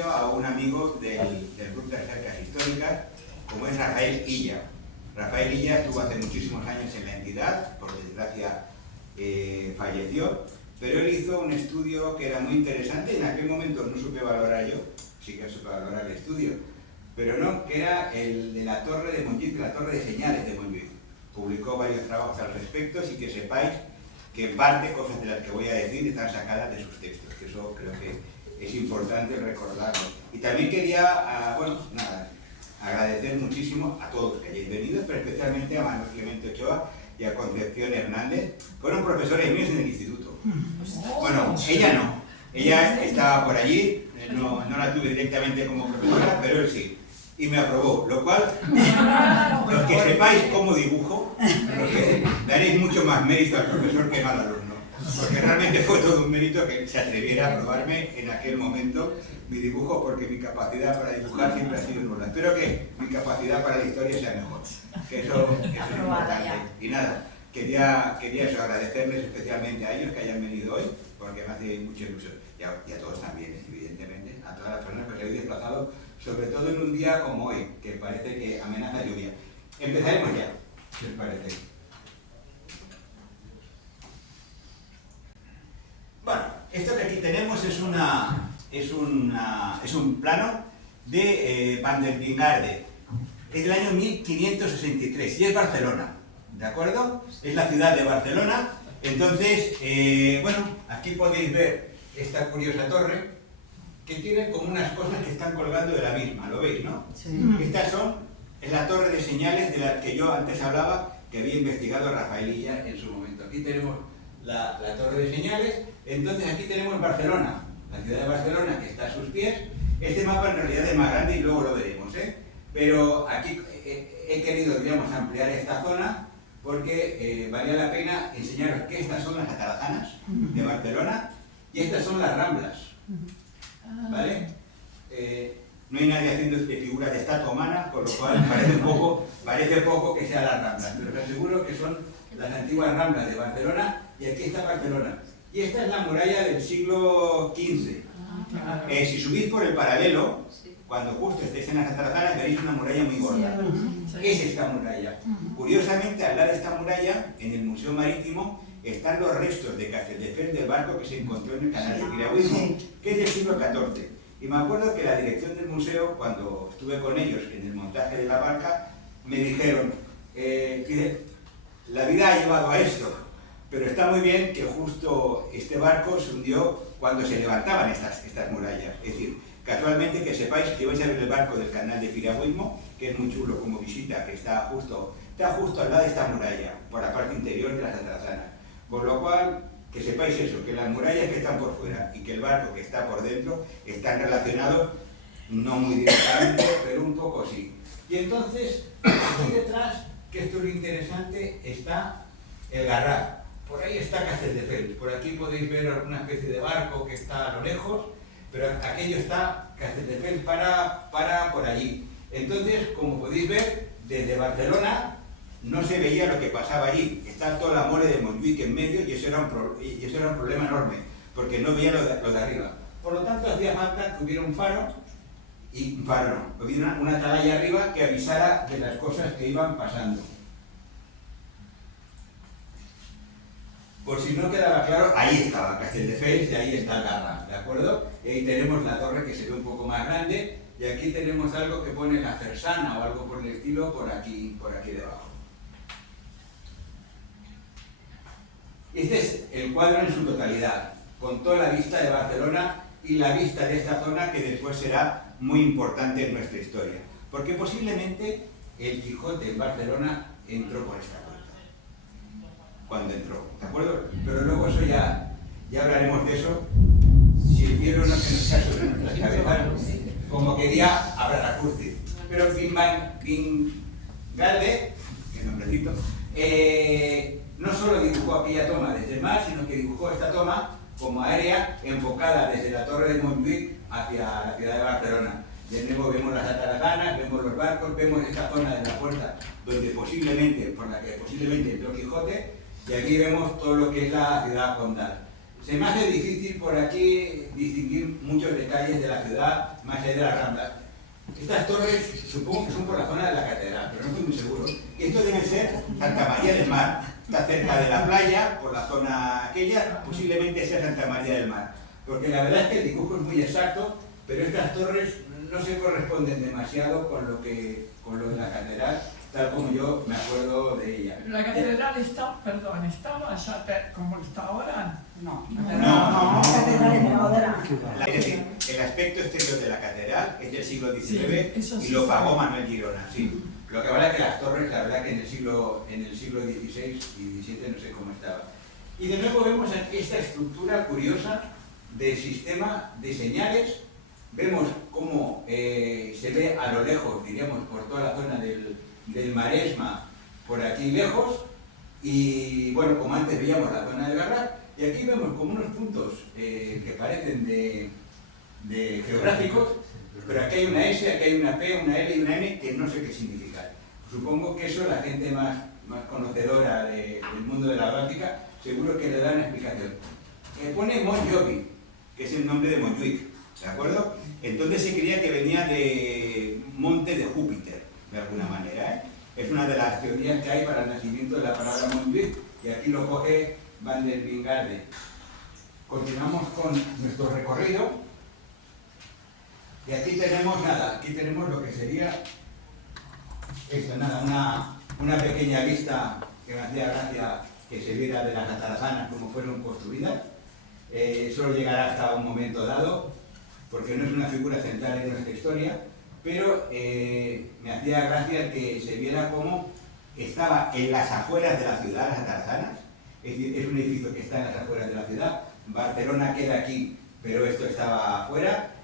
sitio a un amigo del Club de Recercas Históricas, como es Rafael Illa. Rafael Illa estuvo hace muchísimos años en la entidad, por desgracia falleció, pero él hizo un estudio que era muy interesante. En aquel momento no supe valorar yo, sí que supe valorar el estudio, pero no, que era el de la Torre de Montjuïc, la Torre de Señales de Montjuïc. Publicó varios trabajos al respecto, así que sepáis que en parte cosas de las que voy a decir están sacadas de sus textos, que eso creo que es importante recordarlo. Y también quería, agradecer muchísimo a todos que hayáis venido, pero especialmente a Manuel Clemente Ochoa y a Concepción Hernández. Fueron profesores míos en el instituto. Bueno, ella no, ella estaba por allí, no la tuve directamente como profesora, pero él sí. Y me aprobó, lo cual, los que sepáis cómo dibujo, porque daréis mucho más mérito al profesor que no al alumno, porque realmente fue todo un mérito que se atreviera a aprobarme en aquel momento mi dibujo, porque mi capacidad para dibujar siempre ha sido nula. Espero que mi capacidad para la historia sea mejor, que eso es importante. Y nada, quería eso, agradecerles especialmente a ellos que hayan venido hoy, porque me hace mucha ilusión, y a todos también, evidentemente, a todas las personas que se habéis desplazado, sobre todo en un día como hoy, que parece que amenaza lluvia. Empezaremos ya, si os parece. Bueno, esto que aquí tenemos es un plano de Van der Vingarde. Es del año 1563 y es Barcelona, ¿de acuerdo? Es la ciudad de Barcelona. Entonces, aquí podéis ver esta curiosa torre, que tiene como unas cosas que están colgando de la misma, ¿lo veis, no? Sí. Es la torre de señales de la que yo antes hablaba, que había investigado Rafael Illa en su momento. Aquí tenemos la torre de señales. Entonces aquí tenemos Barcelona, la ciudad de Barcelona, que está a sus pies. Este mapa en realidad es más grande y luego lo veremos, ¿eh? Pero aquí he querido, digamos, ampliar esta zona porque valía la pena enseñaros que estas son las atarazanas de Barcelona y estas son las Ramblas. ¿Vale? No hay nadie haciendo figuras de estatua humana, con lo cual parece poco que sea las Ramblas, pero os aseguro que son las antiguas Ramblas de Barcelona, y aquí está Barcelona. Y esta es la muralla del siglo XV. Si subís por el paralelo, cuando justo estéis en las atarazanas, veréis una muralla muy gorda. Es esta muralla. Curiosamente, al lado de esta muralla, en el Museo Marítimo, están los restos de Castelldefels del barco que se encontró en el canal de Piragüismo, que es del siglo XIV. Y me acuerdo que la dirección del museo, cuando estuve con ellos en el montaje de la barca, me dijeron que la vida ha llevado a esto, pero está muy bien que justo este barco se hundió cuando se levantaban estas murallas. Es decir, casualmente que sepáis que vais a ver el barco del canal de Piragüismo, que es muy chulo como visita, que está justo al lado de esta muralla, por la parte interior de las atarazanas. Por lo cual, que sepáis eso, que las murallas que están por fuera y que el barco que está por dentro están relacionados, no muy directamente, pero un poco sí. Y entonces, aquí detrás, que esto es lo interesante, está el Garraf. Por ahí está Castelldefels. Por aquí podéis ver alguna especie de barco que está a lo lejos, pero aquello está, Castelldefels para por allí. Entonces, como podéis ver, desde Barcelona no se veía lo que pasaba allí. Está toda la mole de Montjuïc en medio y eso era un problema enorme, porque no veía lo de arriba. Por lo tanto, hacía falta que hubiera un faro, hubiera una atalaya arriba que avisara de las cosas que iban pasando. Por si no quedaba claro, ahí estaba Castelldefels y ahí está el Garraf, ¿de acuerdo? Y ahí tenemos la torre que se ve un poco más grande, y aquí tenemos algo que pone la Fersana o algo por el estilo por aquí debajo. Este es el cuadro en su totalidad, con toda la vista de Barcelona y la vista de esta zona que después será muy importante en nuestra historia. Porque posiblemente el Quijote en Barcelona entró por esta puerta. Cuando entró, ¿de acuerdo? Pero luego eso ya hablaremos de eso. Si el cielo no se nos cae sobre nuestras cabezas, como quería Abraham. Pero Vingarde, qué nombrecito, no solo dibujó aquella toma desde el mar, sino que dibujó esta toma como aérea, enfocada desde la torre de Montjuïc hacia la ciudad de Barcelona. De nuevo vemos las atarazanas, vemos los barcos, vemos esta zona de la puerta por la que posiblemente entró Quijote, y aquí vemos todo lo que es la ciudad condal. se me hace difícil por aquí distinguir muchos detalles de la ciudad más allá de la Rambla. Estas torres supongo que son por la zona de la catedral, pero no estoy muy seguro. Esto debe ser Santa María del Mar, está cerca de la playa, por la zona aquella, posiblemente sea Santa María del Mar. Porque la verdad es que el dibujo es muy exacto, pero estas torres no se corresponden demasiado con lo de la catedral, tal como yo me acuerdo de ella. La catedral estaba ya como está ahora. No, No. la catedral es moderna. Es decir, el aspecto exterior de la catedral es del siglo XIX Sí, y lo pagó Manuel Girona, sí. Lo que vale es que las torres, la verdad que en el siglo XVI y XVII no sé cómo estaba. Y de nuevo vemos aquí esta estructura curiosa del sistema de señales. Vemos cómo se ve a lo lejos, diríamos, por toda la zona del Maresma, por aquí lejos, y bueno, como antes veíamos la zona del Garraf, y aquí vemos como unos puntos que parecen de geográficos, pero aquí hay una S, aquí hay una P, una L y una M que no sé qué significan. Supongo que eso la gente más conocedora del mundo de la Báltica seguro que le da una explicación. Pone Montjovi, que es el nombre de Montjuic, ¿de acuerdo? Entonces se creía que venía de monte de Júpiter, de alguna manera, ¿eh? Es una de las teorías que hay para el nacimiento de la palabra Montjuic, y aquí lo coge Van der Bingarde. Continuamos con nuestro recorrido, y aquí tenemos nada, aquí tenemos lo que sería esto, nada, una pequeña vista que me hacía gracia que se viera de las atarazanas como fueron construidas. Solo llegará hasta un momento dado, porque no es una figura central en nuestra historia, pero me hacía gracia que se viera cómo estaba en las afueras de la ciudad, las atarazanas, es decir, es un edificio que está en las afueras de la ciudad. Barcelona queda aquí, pero esto estaba afuera.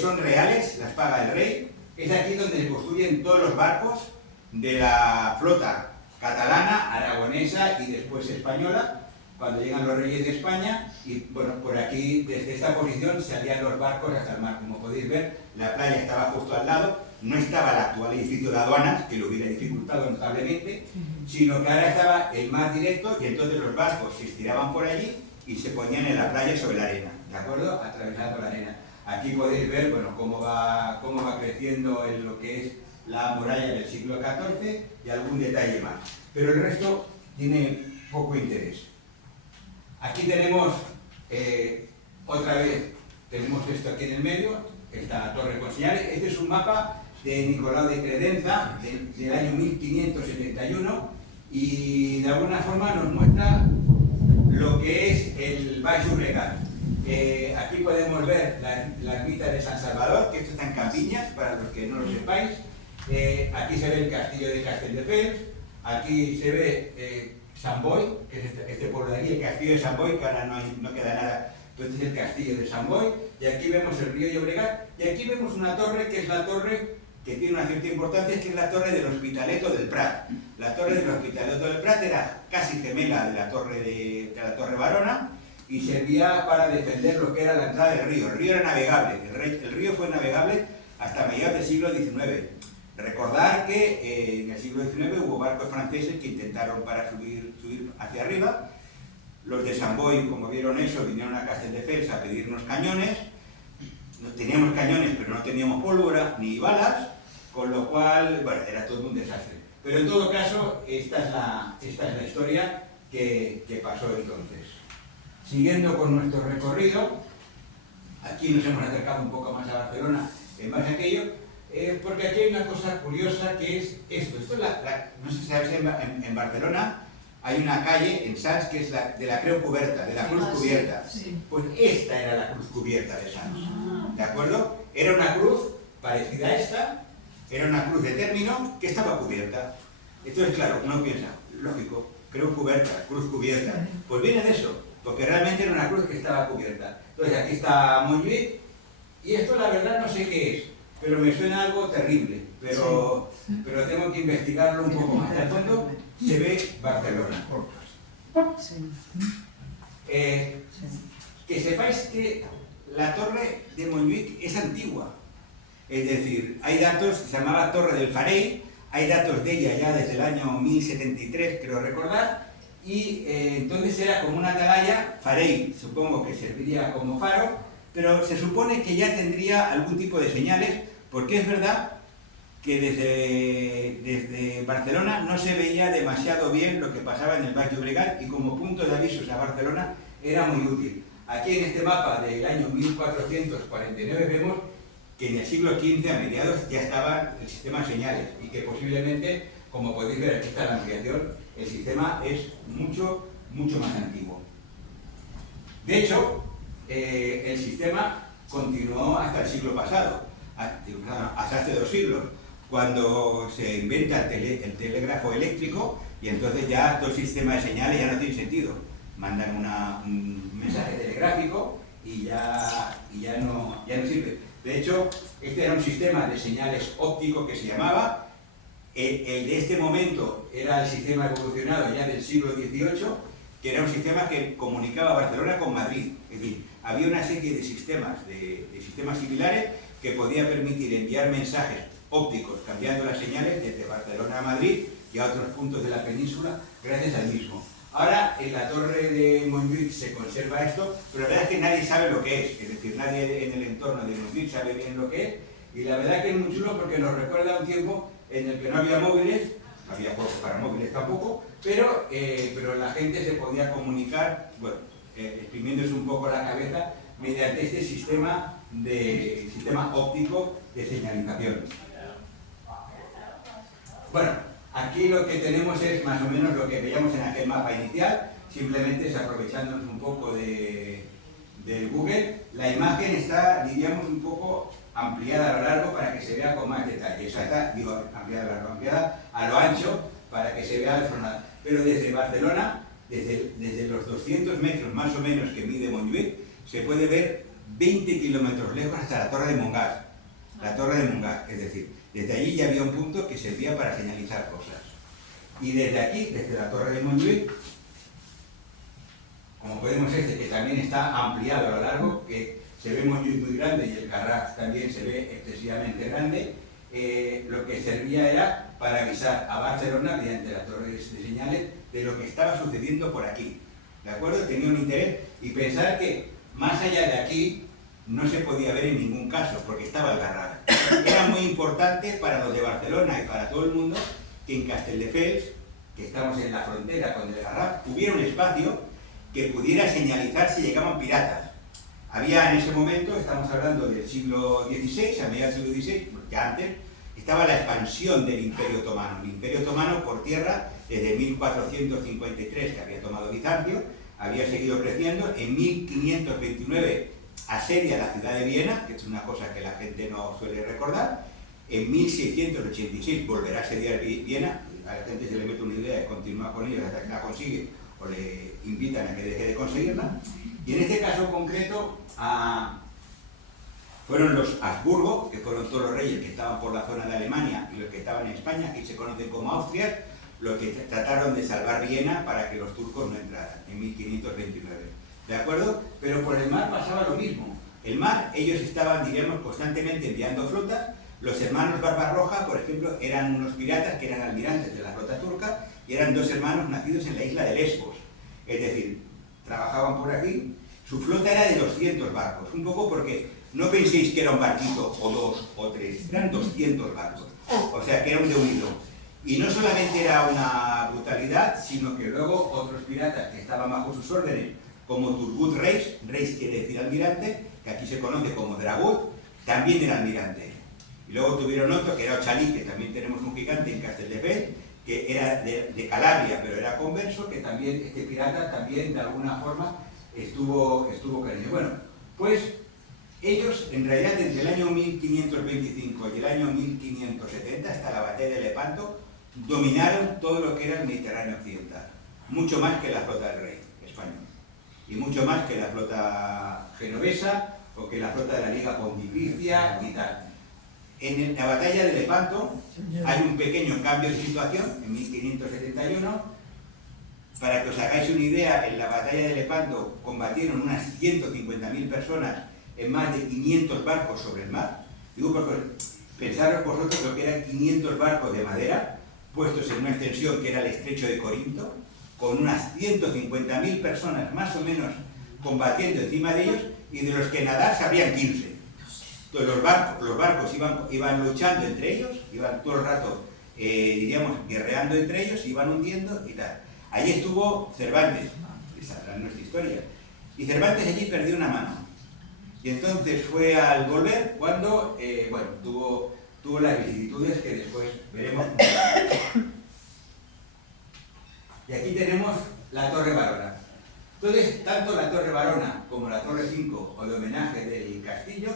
Son reales, las paga el rey. Es aquí donde se construyen todos los barcos de la flota catalana, aragonesa y después española, cuando llegan los reyes de España. Y bueno, por aquí, desde esta posición, salían los barcos hasta el mar. Como podéis ver, la playa estaba justo al lado, no estaba el actual edificio de aduanas, que lo hubiera dificultado notablemente, sino que ahora estaba el mar directo, y entonces los barcos se estiraban por allí y se ponían en la playa sobre la arena, ¿de acuerdo? Atravesando la arena. Aquí podéis ver, bueno, cómo va creciendo en lo que es la muralla del siglo XIV y algún detalle más. Pero el resto tiene poco interés. Aquí tenemos, otra vez, tenemos esto aquí en el medio, esta torre con señales. Este es un mapa de Nicolau de Credenza, del año 1571, y de alguna forma nos muestra lo que es el Baix Llobregat. Aquí podemos ver la ermita de San Salvador, que esto está en Campiñas, para los que no lo sepáis. Aquí se ve el castillo de Castelldefels, aquí se ve Sant Boi, que es este pueblo de aquí, el castillo de Sant Boi, que ahora no queda nada. Entonces el castillo de Sant Boi, y aquí vemos el río Llobregat, y aquí vemos una torre que es la torre que tiene una cierta importancia, que es la torre del Hospitalet del Prat. La torre del Hospitalet del Prat era casi gemela de la torre Barona, y servía para defender lo que era la entrada del río. El río era navegable, el río fue navegable hasta mediados del siglo XIX. Recordar que en el siglo XIX hubo barcos franceses que intentaron para subir hacia arriba. Los de Sant Boi, como vieron eso, vinieron a Castelldefels a pedirnos cañones. No teníamos cañones, pero no teníamos pólvora ni balas, con lo cual, bueno, era todo un desastre. Pero en todo caso, esta es la historia que pasó entonces. Siguiendo con nuestro recorrido, aquí nos hemos acercado un poco más a Barcelona en base a aquello, porque aquí hay una cosa curiosa que es esto. No sé si sabéis, en Barcelona hay una calle en Sants que es de la Creu Cubierta, de la Cruz Cubierta. Sí. Pues esta era la Cruz Cubierta de Sants, ¿de acuerdo? Era una cruz parecida a esta, era una cruz de término que estaba cubierta. Entonces, claro, uno piensa, lógico, Cruz Cubierta, pues viene de eso, porque realmente era una cruz que estaba cubierta. Entonces aquí está Montjuic, y esto la verdad no sé qué es, pero me suena algo terrible, pero tengo que investigarlo un poco más. Al fondo se ve Barcelona. Que sepáis que la torre de Montjuic es antigua, es decir, hay datos, se llamaba Torre del Farell, hay datos de ella ya desde el año 1073, creo recordar, y entonces era como una atalaya, farei, supongo que serviría como faro, pero se supone que ya tendría algún tipo de señales, porque es verdad que desde Barcelona no se veía demasiado bien lo que pasaba en el Baix Llobregat y como punto de avisos a Barcelona era muy útil. Aquí en este mapa del año 1449 vemos que en el siglo XV, a mediados, ya estaba el sistema de señales y que posiblemente, como podéis ver, aquí está la ampliación, el sistema es mucho más antiguo. De hecho, el sistema continuó hasta el siglo pasado, hasta hace 2 siglos, cuando se inventa el telégrafo eléctrico y entonces ya todo el sistema de señales ya no tiene sentido. Mandan un mensaje telegráfico y ya no sirve. De hecho, este era un sistema de señales óptico que se llamaba. El de este momento era el sistema evolucionado ya del siglo XVIII, que era un sistema que comunicaba Barcelona con Madrid. Es decir, había una serie de sistemas similares que podía permitir enviar mensajes ópticos cambiando las señales desde Barcelona a Madrid y a otros puntos de la península gracias al mismo. Ahora en la torre de Montjuïc se conserva esto, pero la verdad es que nadie sabe lo que es decir, nadie en el entorno de Montjuïc sabe bien lo que es, y la verdad que es muy chulo porque nos recuerda un tiempo en el que no había móviles, no había juegos para móviles tampoco, pero la gente se podía comunicar, bueno, exprimiéndose un poco la cabeza mediante este sistema óptico de señalización. Bueno, aquí lo que tenemos es más o menos lo que veíamos en aquel mapa inicial, simplemente es aprovechándonos un poco del Google. La imagen está, diríamos, un poco ampliada a lo largo para que se vea con más detalle. O sea, está, digo, ampliada a lo ancho para que se vea de forma. Pero desde Barcelona, desde los 200 metros más o menos que mide Montjuïc, se puede ver 20 kilómetros lejos hasta la Torre de Montgas. La Torre de Montgas, es decir, desde allí ya había un punto que servía para señalizar cosas. Y desde aquí, desde la Torre de Montjuïc, como podemos ver, que también está ampliado a lo largo, que se ve Montjuïc muy grande y el Garraf también se ve excesivamente grande, lo que servía era para avisar a Barcelona mediante las torres de señales de lo que estaba sucediendo por aquí. ¿De acuerdo? Tenía un interés y pensar que más allá de aquí no se podía ver en ningún caso, porque estaba el Garraf. Era muy importante para los de Barcelona y para todo el mundo que en Castelldefels, que estamos en la frontera con el Garraf, hubiera un espacio que pudiera señalizar si llegaban piratas. Había en ese momento, estamos hablando del siglo XVI, a mediados del siglo XVI, porque antes estaba la expansión del Imperio Otomano. El Imperio Otomano por tierra, desde 1453, que había tomado Bizancio, había seguido creciendo. En 1529 asedia la ciudad de Viena, que es una cosa que la gente no suele recordar. En 1686 volverá a asediar Viena, a la gente se le mete una idea y continúa con ella hasta que la consigue o le invitan a que deje de conseguirla. Y en este caso concreto fueron los Habsburgo, que fueron todos los reyes que estaban por la zona de Alemania y los que estaban en España, que se conocen como Austrias, los que trataron de salvar Viena para que los turcos no entraran en 1529. ¿De acuerdo? Pero por el mar pasaba lo mismo. El mar, ellos estaban, diríamos, constantemente enviando flotas. Los hermanos Barbarroja, por ejemplo, eran unos piratas que eran almirantes de la flota turca y eran 2 hermanos nacidos en la isla de Lesbos. Es decir, trabajaban por aquí. Su flota era de 200 barcos, un poco porque no penséis que era un barquito o 2 o 3, eran 200 barcos. O sea, que era un de unido. Y no solamente era una brutalidad, sino que luego otros piratas que estaban bajo sus órdenes, como Turgut Reis, Reis quiere decir almirante, que aquí se conoce como Dragut, también era almirante. Y luego tuvieron otro que era Ochalí, que también tenemos un gigante en Castelldefels, que era de Calabria, pero era converso, que también este pirata también de alguna forma estuvo cariño. Bueno, pues ellos en realidad entre el año 1525 y el año 1570, hasta la batalla de Lepanto, dominaron todo lo que era el Mediterráneo occidental, mucho más que la flota del rey español, y mucho más que la flota genovesa o que la flota de la Liga Pontificia y tal. En la batalla de Lepanto hay un pequeño cambio de situación, en 1571. Para que os hagáis una idea, en la batalla de Lepanto combatieron unas 150.000 personas en más de 500 barcos sobre el mar. Digo porque pensaros vosotros lo que eran 500 barcos de madera puestos en una extensión que era el estrecho de Corinto, con unas 150.000 personas más o menos combatiendo encima de ellos, y de los que nadar sabían 15. Entonces los barcos iban luchando entre ellos, iban todo el rato, diríamos, guerreando entre ellos, iban hundiendo y tal. Ahí estuvo Cervantes, esa es nuestra historia, y Cervantes allí perdió una mano. Y entonces fue al volver cuando, bueno, tuvo las vicisitudes que después veremos. Y aquí tenemos la Torre Barona. Entonces, tanto la Torre Barona como la Torre 5, o de homenaje del castillo,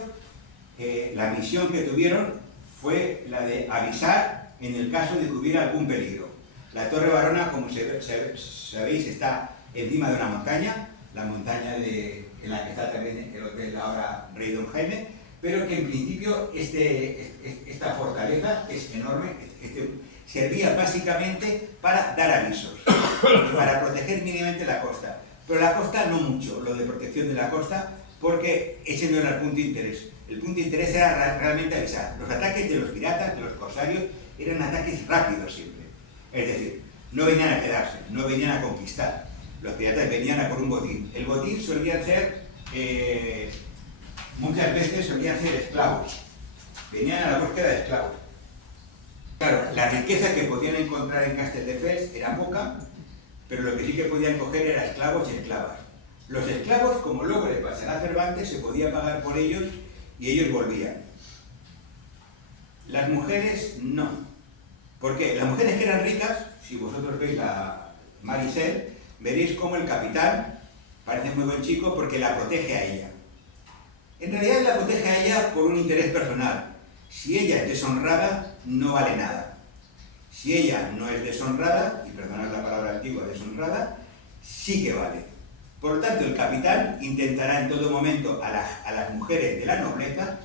la misión que tuvieron fue la de avisar en el caso de que hubiera algún peligro. La Torre Barona, como sabéis, está encima de una montaña, la montaña en la que está también el hotel ahora Rey Don Jaime, pero que en principio esta fortaleza, que es enorme, servía básicamente para dar avisos, para proteger mínimamente la costa. Pero la costa no mucho, lo de protección de la costa, porque ese no era el punto de interés. El punto de interés era realmente avisar. Los ataques de los piratas, de los corsarios, eran ataques rápidos siempre. Es decir, no venían a quedarse, no venían a conquistar. Los piratas venían a por un botín. El botín solía ser, muchas veces solían ser esclavos. Venían a la búsqueda de esclavos. Claro, la riqueza que podían encontrar en Castelldefels era poca, pero lo que sí que podían coger era esclavos y esclavas. Los esclavos, como luego le pasará a Cervantes, se podía pagar por ellos y ellos volvían. Las mujeres no. ¿Por qué? Las mujeres que eran ricas, si vosotros veis la Marisel, veréis cómo el capitán parece muy buen chico porque la protege a ella. En realidad la protege a ella por un interés personal. Si ella es deshonrada, no vale nada. Si ella no es deshonrada, y perdonad la palabra antigua, deshonrada, sí que vale. Por lo tanto, el capitán intentará en todo momento a las mujeres de la nobleza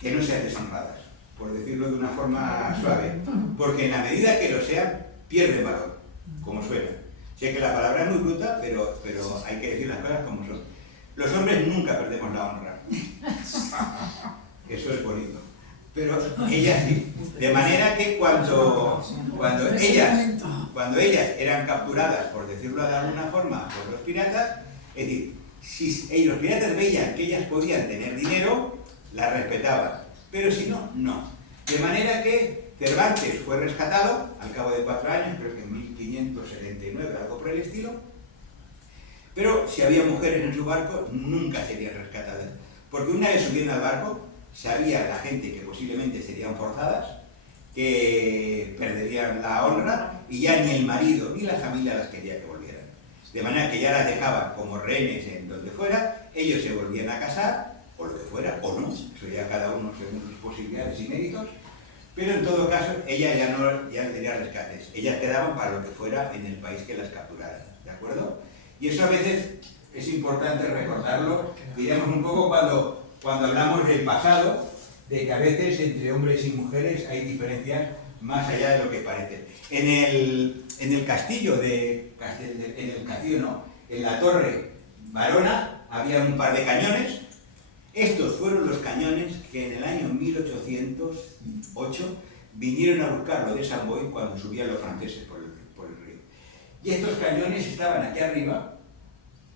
que no sean deshonradas, por decirlo de una forma suave, porque en la medida que lo sean, pierden valor, como suena. Sé que la palabra es muy bruta, pero hay que decir las cosas como son. Los hombres nunca perdemos la honra. Eso es bonito. Pero ellas sí. De manera que cuando ellas eran capturadas, por decirlo de alguna forma, por los piratas, es decir, si los piratas veían que ellas podían tener dinero, las respetaban. Pero si no, no. De manera que Cervantes fue rescatado al cabo de 4 años, creo que en 1579, algo por el estilo, pero si había mujeres en su barco, nunca serían rescatadas. Porque una vez subiendo al barco, sabía la gente que posiblemente serían forzadas, que perderían la honra, y ya ni el marido ni la familia las quería que volvieran. De manera que ya las dejaban como rehenes en donde fuera, ellos se volvían a casar, o lo que fuera, o no, eso ya cada uno según sus posibilidades y méritos, pero en todo caso, ellas ya no tenían rescates, ellas quedaban para lo que fuera en el país que las capturaran, ¿de acuerdo? Y eso a veces es importante recordarlo, diremos un poco cuando hablamos del pasado, de que a veces entre hombres y mujeres hay diferencias más allá de lo que parece. En el castillo en la Torre Barona había un par de cañones. Estos fueron los cañones que en el año 1808 vinieron a buscarlo de San Boi cuando subían los franceses por el río. Y estos cañones estaban aquí arriba,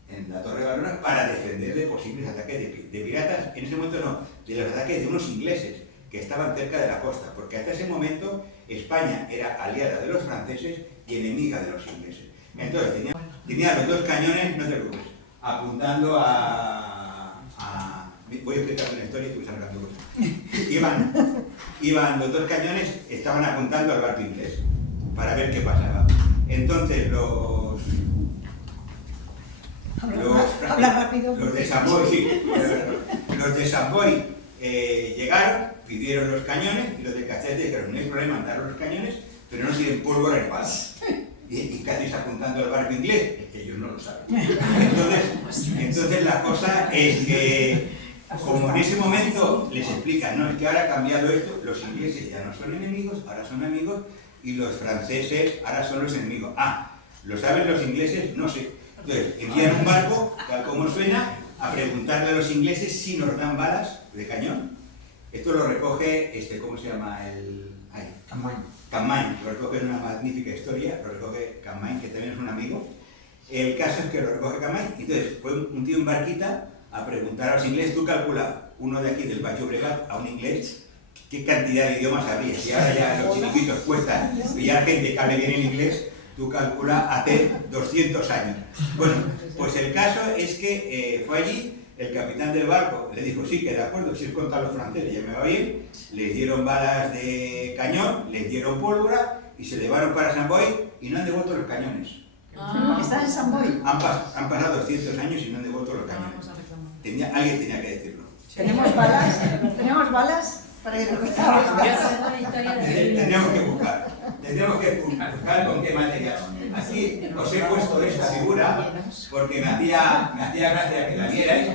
en la Torre Barona, para defender de posibles ataques de piratas, en ese momento no, de los ataques de unos ingleses que estaban cerca de la costa, porque hasta ese momento España era aliada de los franceses y enemiga de los ingleses. Entonces tenía los dos cañones, no te preocupes, apuntando voy a explicar una historia y tú sabes cosas. Iban los dos cañones, estaban apuntando al barco inglés para ver qué pasaba. Entonces los de San Boi, sí, los de San Boi llegaron, pidieron los cañones y los de Castell dijeron, no hay problema en dar los cañones, pero no tienen pólvora en paz. ¿Y qué hacéis apuntando al barco inglés? Es que ellos no lo saben. Entonces la cosa es que, como en ese momento les explican, no, es que ahora ha cambiado esto, los ingleses ya no son enemigos, ahora son amigos, y los franceses ahora son los enemigos. ¿Lo saben los ingleses? No sé. Entonces, envían un barco, tal como suena, a preguntarle a los ingleses si nos dan balas de cañón. Esto lo recoge, ¿cómo se llama? Capmany, lo recoge en una magnífica historia, lo recoge Capmany, que también es un amigo. El caso es que lo recoge Capmany, entonces fue un tío en barquita a preguntar a los ingleses, tú calcula, uno de aquí del Baix Llobregat a un inglés, ¿qué cantidad de idiomas habría? Si ahora ya los chiquitos cuestan pillar gente que hable bien el inglés, tú calcula hace 200 años. Bueno, pues el caso es que fue allí, el capitán del barco le dijo, sí, que de acuerdo, si es contra los franceses, ya me va bien, les dieron balas de cañón, les dieron pólvora y se llevaron para San Boi y no han devuelto los cañones. ¿Estás en San Boi? Han pasado 200 años y no han devuelto los cañones. Alguien tenía que decirlo. ¿Tenemos balas? ¿Tenemos balas? Para ir a Tendríamos que buscar con qué material. Así os he puesto esta figura porque me hacía gracia que la vierais.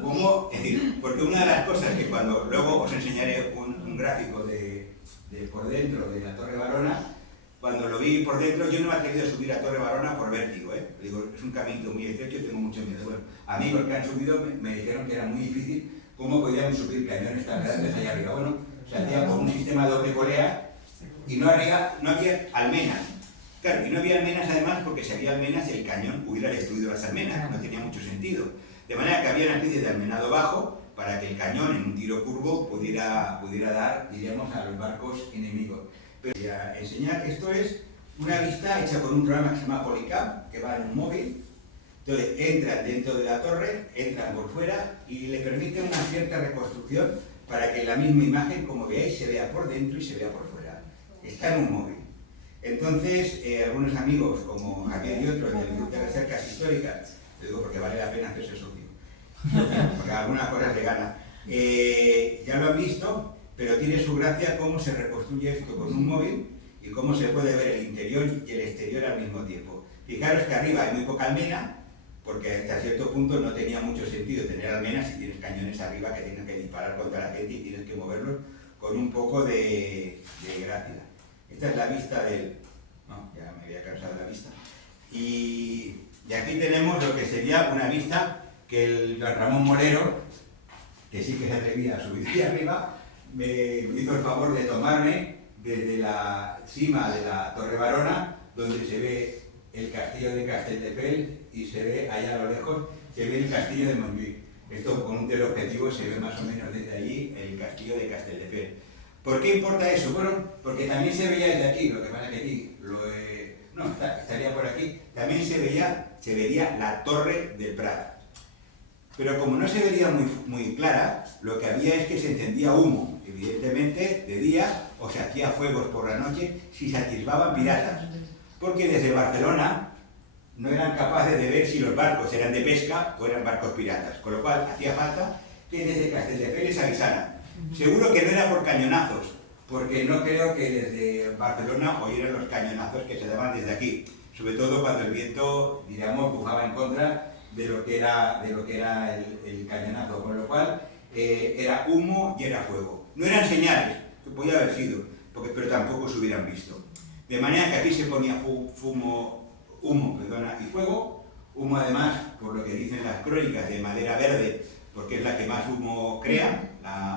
Como, es decir, porque una de las cosas que cuando luego os enseñaré un gráfico de por dentro de la Torre Barona, cuando lo vi por dentro, yo no me he atrevido a subir a Torre Barona por vértigo, Digo, es un camino muy estrecho y tengo mucho miedo. Bueno, amigos que han subido me dijeron que era muy difícil cómo podían subir cañones tan grandes allá arriba. Bueno, se hacía por un sistema de doble colea y no había almenas. Claro, y no había almenas además porque si había almenas el cañón hubiera destruido las almenas, no tenía mucho sentido. De manera que había una especie de almenado bajo para que el cañón en un tiro curvo pudiera dar, diríamos, a los barcos enemigos. Pero voy a enseñar que esto es una vista hecha con un programa que se llama Polycam, que va en un móvil. Entonces entran dentro de la torre, entran por fuera y le permite una cierta reconstrucción para que la misma imagen, como veáis, se vea por dentro y se vea por fuera. Está en un móvil. Entonces, algunos amigos como Javier y otros del Grupo de Recercas Históricas, te digo porque vale la pena hacerse socio, porque algunas cosas le ganan, ya lo han visto, pero tiene su gracia cómo se reconstruye esto con un móvil y cómo se puede ver el interior y el exterior al mismo tiempo. Fijaros que arriba hay muy poca almena, porque hasta cierto punto no tenía mucho sentido tener almenas si tienes cañones arriba que tienen que disparar contra la gente y tienes que moverlos con un poco de gracia. Esta es la vista del... No, ya me había cansado de la vista. Y aquí tenemos lo que sería una vista que el don Ramón Morero, que sí que se atrevía a subir aquí arriba, me hizo el favor de tomarme desde la cima de la Torre Barona, donde se ve el castillo de Castelldefels y se ve allá a lo lejos, se ve el castillo de Montjuïc. Esto con un teleobjetivo se ve más o menos desde allí el castillo de Castelldefels. ¿Por qué importa eso? Bueno, porque también se veía desde aquí, lo que pasa que aquí, estaría por aquí, también se vería la Torre del Prat. Pero como no se vería muy clara, lo que había es que se encendía humo, evidentemente, de día, o se hacía fuegos por la noche si se atisbaban piratas. Porque desde Barcelona no eran capaces de ver si los barcos eran de pesca o eran barcos piratas, con lo cual hacía falta que desde Castelldefels avisaran. Seguro que no era por cañonazos, porque no creo que desde Barcelona oyeran los cañonazos que se daban desde aquí, sobre todo cuando el viento, diríamos, pujaba en contra de lo que era el cañonazo, con lo cual era humo y era fuego. No eran señales, podía haber sido, pero tampoco se hubieran visto. De manera que aquí se ponía humo y fuego, humo además, por lo que dicen las crónicas, de madera verde, porque es la que más humo crea,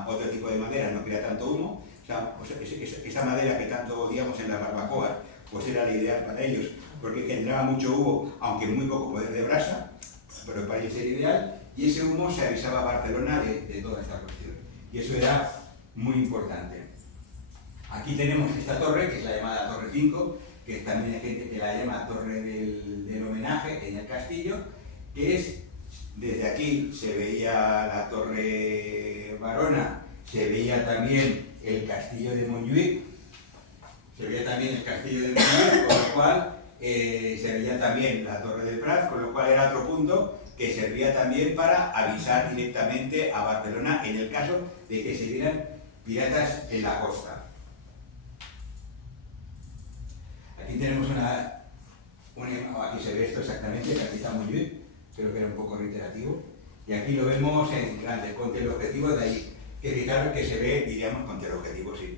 otro tipo de madera no crea tanto humo, esa madera que tanto odiamos en las barbacoas, pues era la ideal para ellos, porque generaba mucho humo, aunque muy poco poder de brasa, pero para ellos era ideal, y ese humo se avisaba a Barcelona de toda esta cuestión, y eso era muy importante. Aquí tenemos esta torre, que es la llamada Torre 5, que también hay gente que la llama Torre del Homenaje en el castillo, que es, desde aquí se veía la Torre Barona, se veía también el castillo de Montjuïc, con lo cual se veía también la Torre del Prat, con lo cual era otro punto que servía también para avisar directamente a Barcelona en el caso de que se vieran piratas en la costa. Aquí tenemos aquí se ve esto exactamente, que aquí está Montjuïc, creo que era un poco reiterativo, y aquí lo vemos en grande, con teleobjetivo de ahí, que fijaros que se ve, diríamos, con teleobjetivo, sí.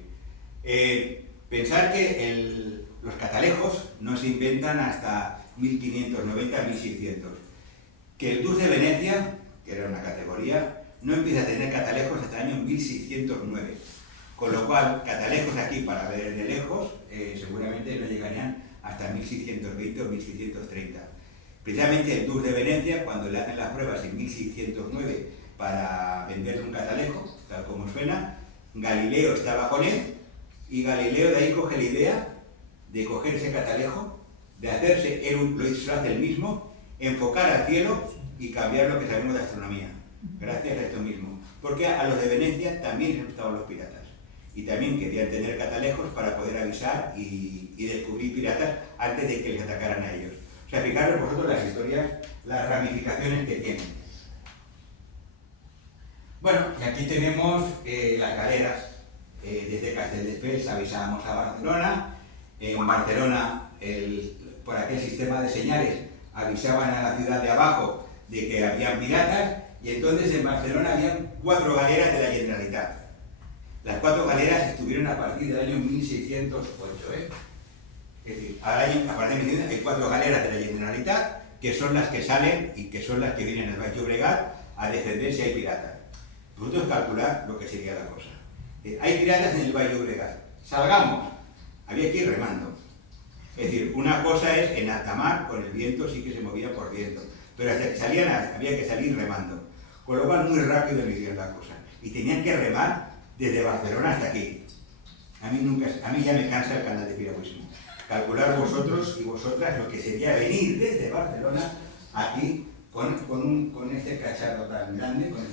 Pensar que los catalejos no se inventan hasta 1590-1600, que el Dux de Venecia, que era una categoría, no empieza a tener catalejos hasta el año 1609. Con lo cual, catalejos aquí para ver de lejos seguramente no llegarían hasta 1620 o 1630. Precisamente el Dux de Venecia, cuando le hacen las pruebas en 1609 para venderle un catalejo, tal como suena, Galileo estaba con él y Galileo de ahí coge la idea de coger ese catalejo, de hacerse, él lo hace él mismo, enfocar al cielo y cambiar lo que sabemos de astronomía, gracias a esto mismo. Porque a los de Venecia también les gustaban los piratas y también querían tener catalejos para poder avisar y descubrir piratas antes de que les atacaran a ellos. O sea, fijaros vosotros las historias, las ramificaciones que tienen. Bueno, y aquí tenemos las galeras. Desde Castelldefels avisábamos a Barcelona. En Barcelona, por aquel sistema de señales, avisaban a la ciudad de abajo de que habían piratas, y entonces en Barcelona habían 4 galeras de la Generalitat. Las 4 galeras estuvieron a partir del año 1608. Es decir, a partir de 1608 hay 4 galeras de la Generalitat, que son las que salen y que son las que vienen al Baix Llobregat a defender si hay piratas. Vosotros calculad lo que sería la cosa. Hay piratas en el Baix Llobregat. Salgamos. Había que ir remando. Es decir, una cosa es en alta mar, con el viento sí que se movía por viento, pero hasta que salían había que salir remando. Con lo cual muy rápido le hicieron la cosa. Y tenían que remar desde Barcelona hasta aquí. A mí ya me cansa el canal de piragüismo. Calcular vosotros y vosotras lo que sería venir desde Barcelona aquí con este cacharro tan grande, con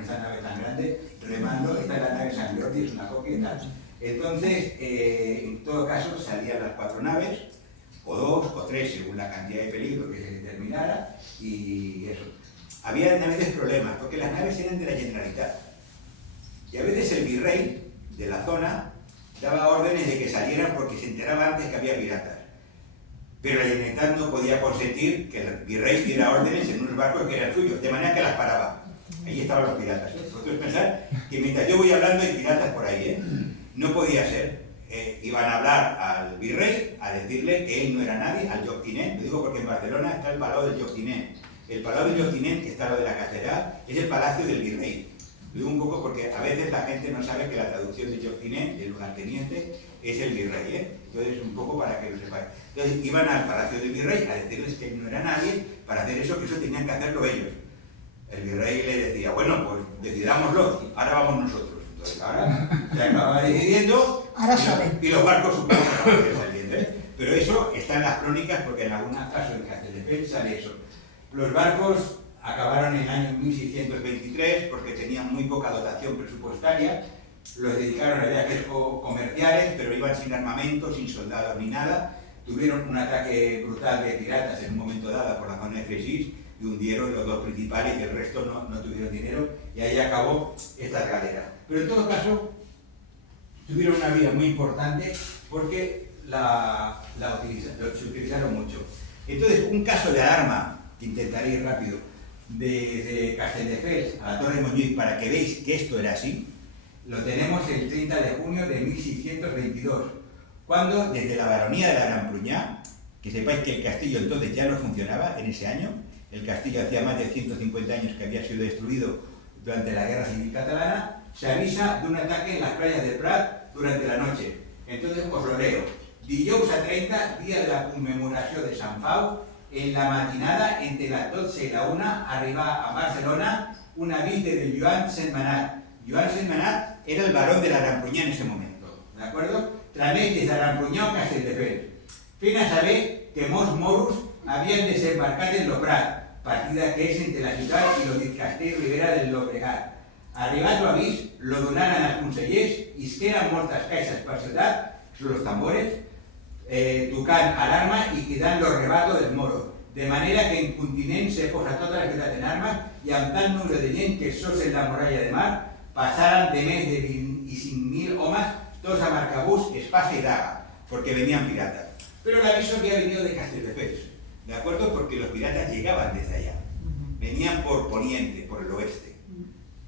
esta nave tan grande, remando. Esta es la nave San Jordi, es una copia y tal. Entonces, en todo caso, salían las 4 naves, o 2 o 3, según la cantidad de peligro que se determinara, y eso. Había a veces problemas, porque las naves eran de la Generalitat. Y a veces el virrey de la zona daba órdenes de que salieran porque se enteraba antes que había piratas. Pero la Generalitat no podía consentir que el virrey diera órdenes en unos barcos que eran suyos, de manera que las paraba. Ahí estaban los piratas. Vosotros pensad que mientras yo voy hablando hay piratas por ahí, No podía ser. Iban a hablar al virrey, a decirle que él no era nadie, al lloctinent. Lo digo porque en Barcelona está el Palau del Lloctinent. El Palau del Lloctinent, que está lo de la catedral, es el palacio del virrey. Lo digo un poco porque a veces la gente no sabe que la traducción de lloctinent, del lugarteniente, es el virrey, Entonces, un poco para que lo sepáis. Entonces, iban al palacio del virrey a decirles que él no era nadie, para hacer eso, que eso tenían que hacerlo ellos. El virrey le decía, bueno, pues decidámoslo, ahora vamos nosotros. Entonces, ahora se acaba decidiendo y los barcos supongo que van a ir saliendo, Pero eso está en las crónicas porque en algunos casos en Castelldefels sale eso. Los barcos acabaron en el año 1623 porque tenían muy poca dotación presupuestaria, los dedicaron a viajes comerciales, pero iban sin armamento, sin soldados ni nada. Tuvieron un ataque brutal de piratas en un momento dado por la zona de Fregís y hundieron los 2 principales y el resto no tuvieron dinero, y ahí acabó esta galera. Pero en todo caso, tuvieron una vida muy importante porque se utilizaron mucho. Entonces, un caso de alarma, que intentaré ir rápido, desde Castelldefels a la Torre de Montjuïc, para que veáis que esto era así, lo tenemos el 30 de junio de 1622, cuando desde la baronía de la Gran Pruñá, que sepáis que el castillo entonces ya no funcionaba en ese año, el castillo hacía más de 150 años que había sido destruido durante la Guerra Civil Catalana, se avisa de un ataque en las playas de Prat durante la noche. Entonces os lo leo. Dijous a 30, dia de la conmemoració de Sant Pau, en la matinada, entre las 12 y la 1, arriba a Barcelona un avís de Joan Sentmenat. Joan Sentmenat era el barón de la Gran Pruñá en ese momento, ¿de acuerdo? Trameix des de Gran Pruñá o Castelldefels. Fent a saber que molts moros havien desembarcat en Loprat, partida que és entre la ciutat i el castell Ribera del Llobregat. Arribat l'avís, lo donaren als consellers, isqueren moltes caixes per ciutat, sobre los tambores, tocant alarma i cridant los rebatos dels moros, de manera que en continent se posa tota la ciutat en armes i amb tant nombre de gent que sols en la muralla de mar passaran de més de 25.000 homes, tots amb arcabús, espasa y daga, porque venían piratas. Pero el aviso había venido de Castelldefels, ¿de acuerdo? Porque los piratas llegaban desde allá, venían por poniente, por el oeste.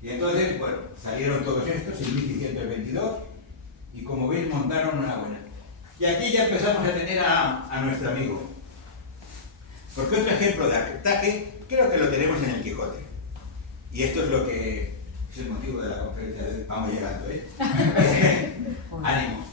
Y entonces, bueno, salieron todos estos en 1622 y como veis montaron una buena. Y aquí ya empezamos a tener a nuestro amigo. Porque otro ejemplo de ataque, creo que lo tenemos en el Quijote. Y esto es lo que Es el motivo de la conferencia de hoy. Vamos llegando, ¿eh? Ánimo.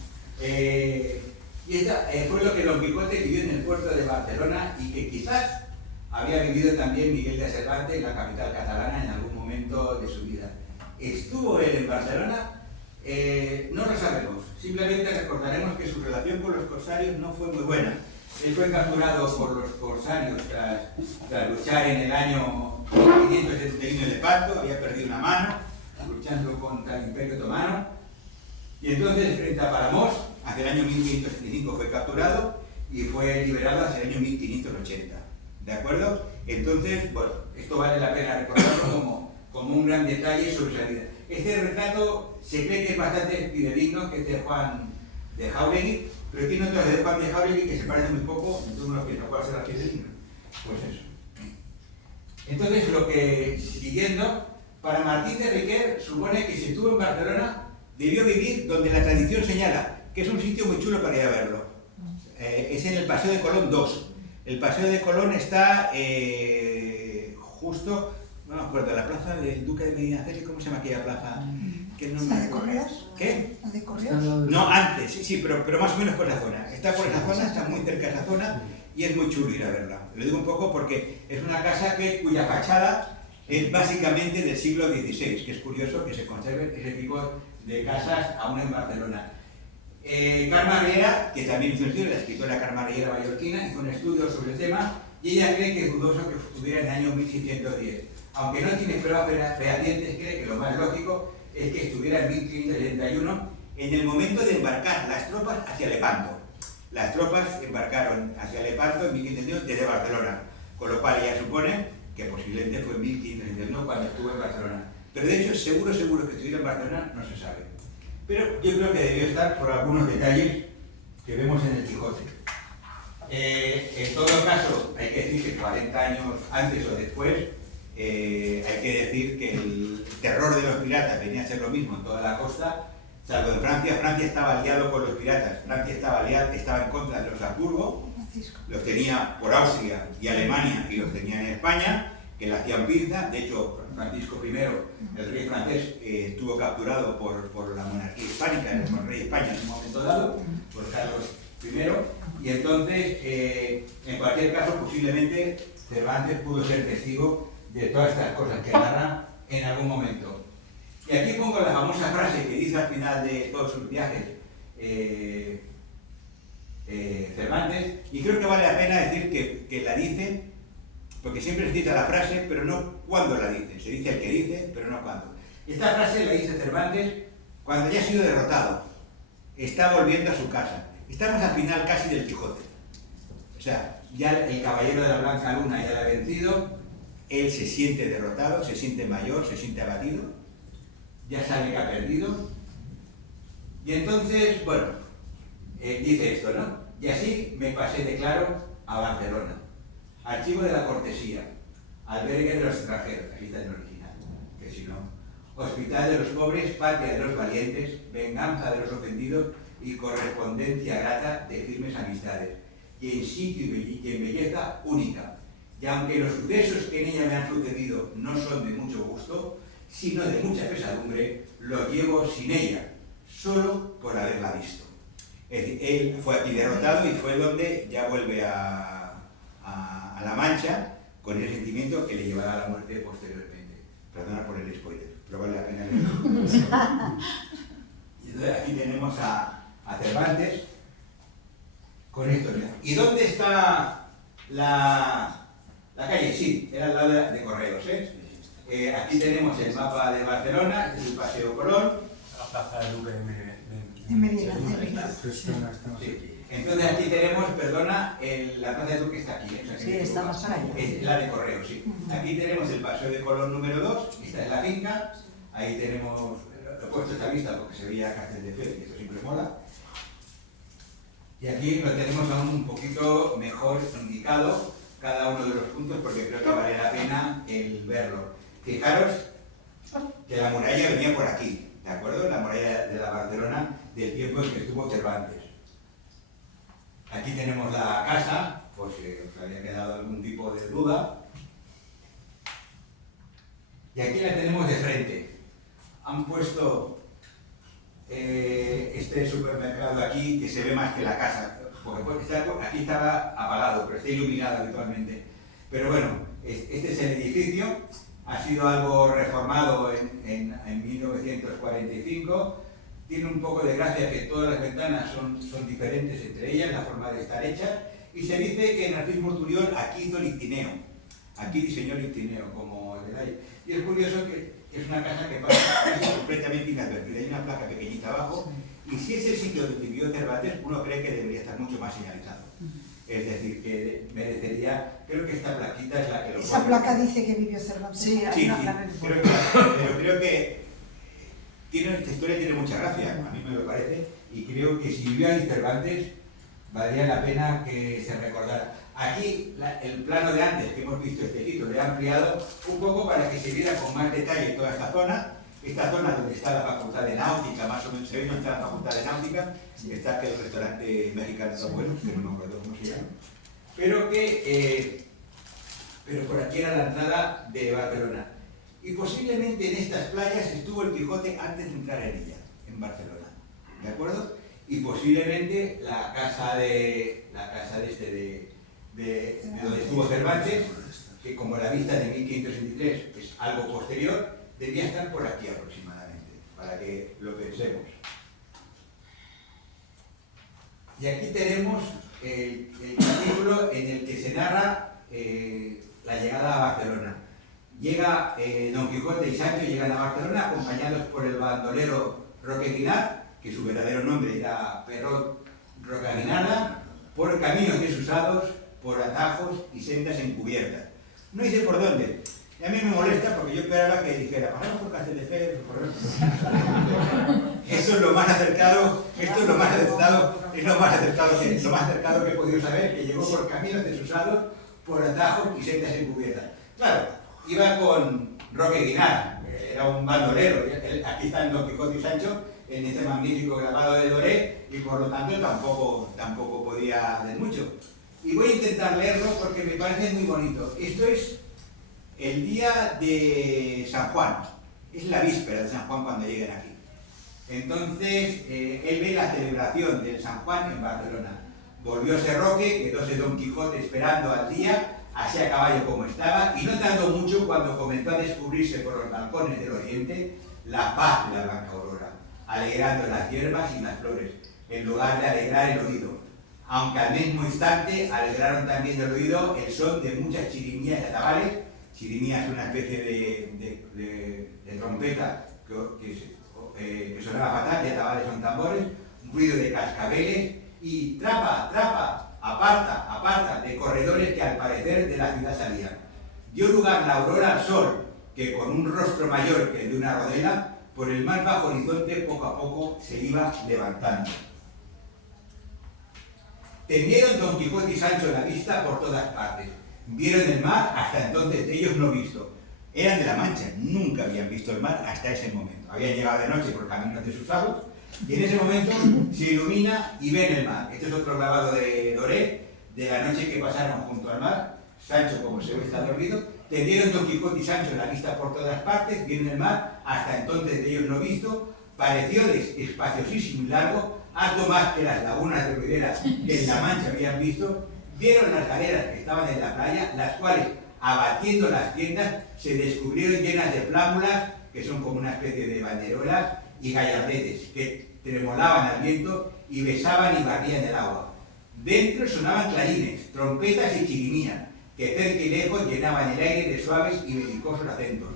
Y esta fue lo que Don Quijote vivió en el puerto de Barcelona y que quizás había vivido también Miguel de Cervantes en la capital catalana en algún momento de su vida. ¿Estuvo él en Barcelona? No lo sabemos. Simplemente recordaremos que su relación con los corsarios no fue muy buena. Él fue capturado por los corsarios tras luchar en el año 1571 en Lepanto, había perdido una mano, luchando contra el Imperio Otomano. Y entonces, frente a Palamós, hacia el año 1575 fue capturado y fue liberado hacia el año 1580. ¿De acuerdo? Entonces, bueno, esto vale la pena recordarlo como un gran detalle sobre su vida. Este retrato se cree que es bastante fidedigno, que es de Juan de Jáuregui, pero tiene otro de Juan de Jáuregui que se parece muy poco, entonces uno piensa, ¿cuál será fidedigno? Pues eso. Entonces, lo que, siguiendo, para Martín de Riquer supone que si estuvo en Barcelona, debió vivir donde la tradición señala, que es un sitio muy chulo para ir a verlo. Es en el Paseo de Colón 2. El Paseo de Colón está justo, no me acuerdo, la plaza del Duque de Medinaceli, ¿cómo se llama aquella plaza? ¿La de Correos? ¿Qué? ¿La de Correos? No, antes, sí, pero más o menos por esa zona. Está por esa zona, está muy cerca de esa zona y es muy chulo ir a verla. Lo digo un poco porque es una casa cuya fachada es básicamente del siglo XVI, que es curioso que se conserven ese tipo de casas aún en Barcelona. Carme Riera, que también hizo un estudio, la escritora Carme Riera mallorquina, hizo un estudio sobre el tema y ella cree que es dudoso que estuviera en el año 1610. Aunque no tiene pruebas fehacientes, cree que lo más lógico es que estuviera en 1571 en el momento de embarcar las tropas hacia Lepanto. Las tropas embarcaron hacia Lepanto en 1571 desde Barcelona, con lo cual ella supone que posiblemente fue en 1571 cuando estuvo en Barcelona. Pero de hecho, seguro que estuviera en Barcelona no se sabe. Pero yo creo que debió estar por algunos detalles que vemos en el Quijote. En todo caso, hay que decir que 40 años antes o después, hay que decir que el terror de los piratas venía a ser lo mismo en toda la costa, salvo en Francia. Francia estaba aliado con los piratas, Francia estaba en contra de los Habsburgo, los tenía por Austria y Alemania y los tenía en España, que le hacían pinza. De hecho, Francisco I, el rey francés, estuvo capturado por la monarquía hispánica, el rey de España en un momento dado, por Carlos I, y entonces, en cualquier caso, posiblemente Cervantes pudo ser testigo de todas estas cosas que narra en algún momento. Y aquí pongo la famosa frase que dice al final de todos sus viajes Cervantes, y creo que vale la pena decir que la dice, porque siempre se cita la frase, pero no cuándo la dice. Se dice el que dice, pero no cuándo. Esta frase la dice Cervantes cuando ya ha sido derrotado, está volviendo a su casa. Estamos al final casi del Quijote. O sea, ya el caballero de la Blanca Luna ya la ha vencido, él se siente derrotado, se siente mayor, se siente abatido, ya sabe que ha perdido. Y entonces, bueno, dice esto, ¿no? Y así me pasé de claro a Barcelona. Archivo de la cortesía, albergue de los extranjeros, aquí está en original, que si no, hospital de los pobres, patria de los valientes, venganza de los ofendidos y correspondencia grata de firmes amistades, y en sitio y en belleza única. Y aunque los sucesos que en ella me han sucedido no son de mucho gusto, sino de mucha pesadumbre, lo llevo sin ella, solo por haberla visto. Es decir, él fue aquí derrotado y fue donde ya vuelve a La Mancha con ese sentimiento que le llevará a la muerte posteriormente. Perdona por el spoiler, pero vale la pena leerlo. Y entonces aquí tenemos a Cervantes con esto. ¿Y dónde está la calle? Sí, era al lado de Correos. Aquí tenemos el mapa de Barcelona, este es el Paseo Colón. La plaza de Duque de Medinaceli. Sí. Entonces aquí tenemos, perdona, la plaza de Duque está aquí. O sea, Sí, está más para allá. Es la de Correos, sí. Aquí tenemos el Paseo de Colón número 2, esta es la finca. Ahí tenemos, lo he puesto esta vista porque se veía Castelldefels y esto siempre mola. Y aquí lo tenemos aún un poquito mejor indicado cada uno de los puntos porque creo que vale la pena el verlo. Fijaros que la muralla venía por aquí, ¿de acuerdo? La muralla de la Barcelona del tiempo en que estuvo Cervantes. Aquí tenemos la casa, por si os había quedado algún tipo de duda. Y aquí la tenemos de frente. han puesto este supermercado aquí, que se ve más que la casa, porque aquí estaba apagado, pero está iluminado habitualmente. Pero bueno, este es el edificio, ha sido algo reformado en 1945, tiene un poco de gracia que todas las ventanas son diferentes entre ellas, la forma de estar hechas, y se dice que Narcís Turiol aquí hizo el ictineo, aquí diseñó el ictineo, como el de ahí. Y es curioso que es una casa que pasa completamente inadvertida, hay una placa pequeñita abajo, y si es el sitio donde vivió Cervantes, uno cree que debería estar mucho más señalizado. Es decir, que merecería, creo que esta plaquita es la que lo Esa placa dice que vivió Cervantes. Sí, hay una placa que pone. pero creo que esta historia tiene mucha gracia, a mí me lo parece, y creo que si vivió ahí Cervantes, valdría la pena que se recordara. Aquí, el plano de antes que hemos visto este sitio, le he ampliado un poco para que se viera con más detalle toda esta zona donde está la Facultad de Náutica, más o menos se ve donde está la Facultad de Náutica, y está aquel restaurante mexicano tan bueno, que no me acuerdo cómo se llama, pero por aquí era la entrada de Barcelona. Y posiblemente en estas playas estuvo el Quijote antes de entrar en ella, en Barcelona, ¿de acuerdo? Y posiblemente la casa de donde estuvo Cervantes, que como la vista de 1563 es algo posterior, debía estar por aquí aproximadamente, para que lo pensemos. Y aquí tenemos el capítulo en el que se narra la llegada a Barcelona. Llega Don Quijote y Sancho llegan a Barcelona acompañados por el bandolero Roque Guinart, que su verdadero nombre era Perrot Rocaguinarda, por caminos desusados, por atajos y sendas encubiertas. No dice por dónde. Y a mí me molesta porque yo esperaba que dijera, pasamos por Castelldefels, eso es lo más acercado, esto es lo más acercado que he podido saber, que llegó por caminos desusados, por atajos y sendas encubiertas. Claro, iba con Roque Guinart, era un bandolero, aquí están Don Quijote y Sancho, en este magnífico grabado de Doré, y por lo tanto tampoco podía hacer mucho. Y voy a intentar leerlo porque me parece muy bonito. Esto es el día de San Juan, es la víspera de San Juan cuando lleguen aquí. Entonces, él ve la celebración del San Juan en Barcelona. Volvióse Roque, quedóse Don Quijote esperando al día, así a caballo como estaba, y no tardó mucho cuando comenzó a descubrirse por los balcones del oriente la paz de la blanca aurora, alegrando las hierbas y las flores, en lugar de alegrar el oído. Aunque al mismo instante alegraron también el oído el son de muchas chirimías y atabales. Chirimía es una especie de trompeta que sonaba fatal, y atabales son tambores, un ruido de cascabeles y trapa, aparta, de corredores que al parecer de la ciudad salían. Dio lugar la aurora al sol, que con un rostro mayor que el de una rodela, por el más bajo horizonte poco a poco se iba levantando. Tendieron Don Quijote y Sancho la vista por todas partes. Vieron el mar hasta entonces de ellos no visto. Eran de la Mancha, nunca habían visto el mar hasta ese momento. Habían llegado de noche por caminos desusados y en ese momento se ilumina y ven el mar. Este es otro grabado de Doré, de la noche que pasaron junto al mar. Sancho, como se ve, está dormido. Tendieron Don Quijote y Sancho la vista por todas partes, vieron el mar hasta entonces de ellos no visto. Parecióles espaciosísimo y largo, harto más que las lagunas de Ruidera que en la Mancha habían visto. Vieron las galeras que estaban en la playa, las cuales, abatiendo las tiendas, se descubrieron llenas de plámulas, que son como una especie de banderolas, y gallardetes, que tremolaban al viento y besaban y barrían el agua. Dentro sonaban clarines, trompetas y chirimías, que cerca y lejos llenaban el aire de suaves y belicosos acentos.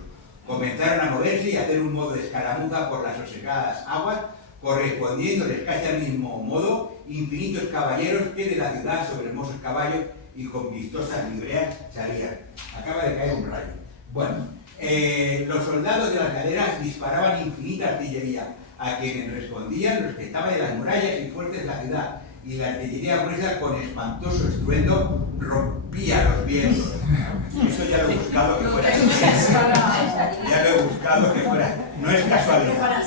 Comenzaron a moverse y a hacer un modo de escaramuza por las sosegadas aguas, correspondiéndoles casi al mismo modo infinitos caballeros que de la ciudad sobre hermosos caballos y con vistosas libreas salían. Acaba de caer un rayo. Bueno, los soldados de las galeras disparaban infinita artillería, a quienes respondían los que estaban en las murallas y fuertes de la ciudad, y la artillería gruesa con espantoso estruendo rompía los vientos. Eso ya lo he buscado que fuera. Ya lo he buscado que fuera. No es casualidad.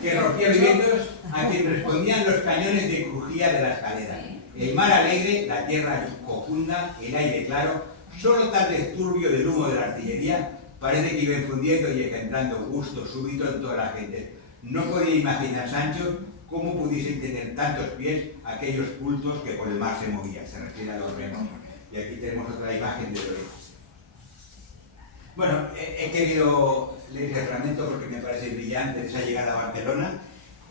Que rompía los vientos, a quien respondían los cañones de crujía de la escalera. El mar alegre, la tierra cojunda, el aire claro, solo tal vez turbio del humo de la artillería, parece que iba infundiendo y engendrando gusto súbito en toda la gente. No podía imaginar Sancho cómo pudiesen tener tantos pies aquellos cultos que por el mar se movían, se refiere a los remos. Y aquí tenemos otra imagen de Doré. Bueno, he querido leer ese fragmento porque me parece brillante de esa llegada a Barcelona.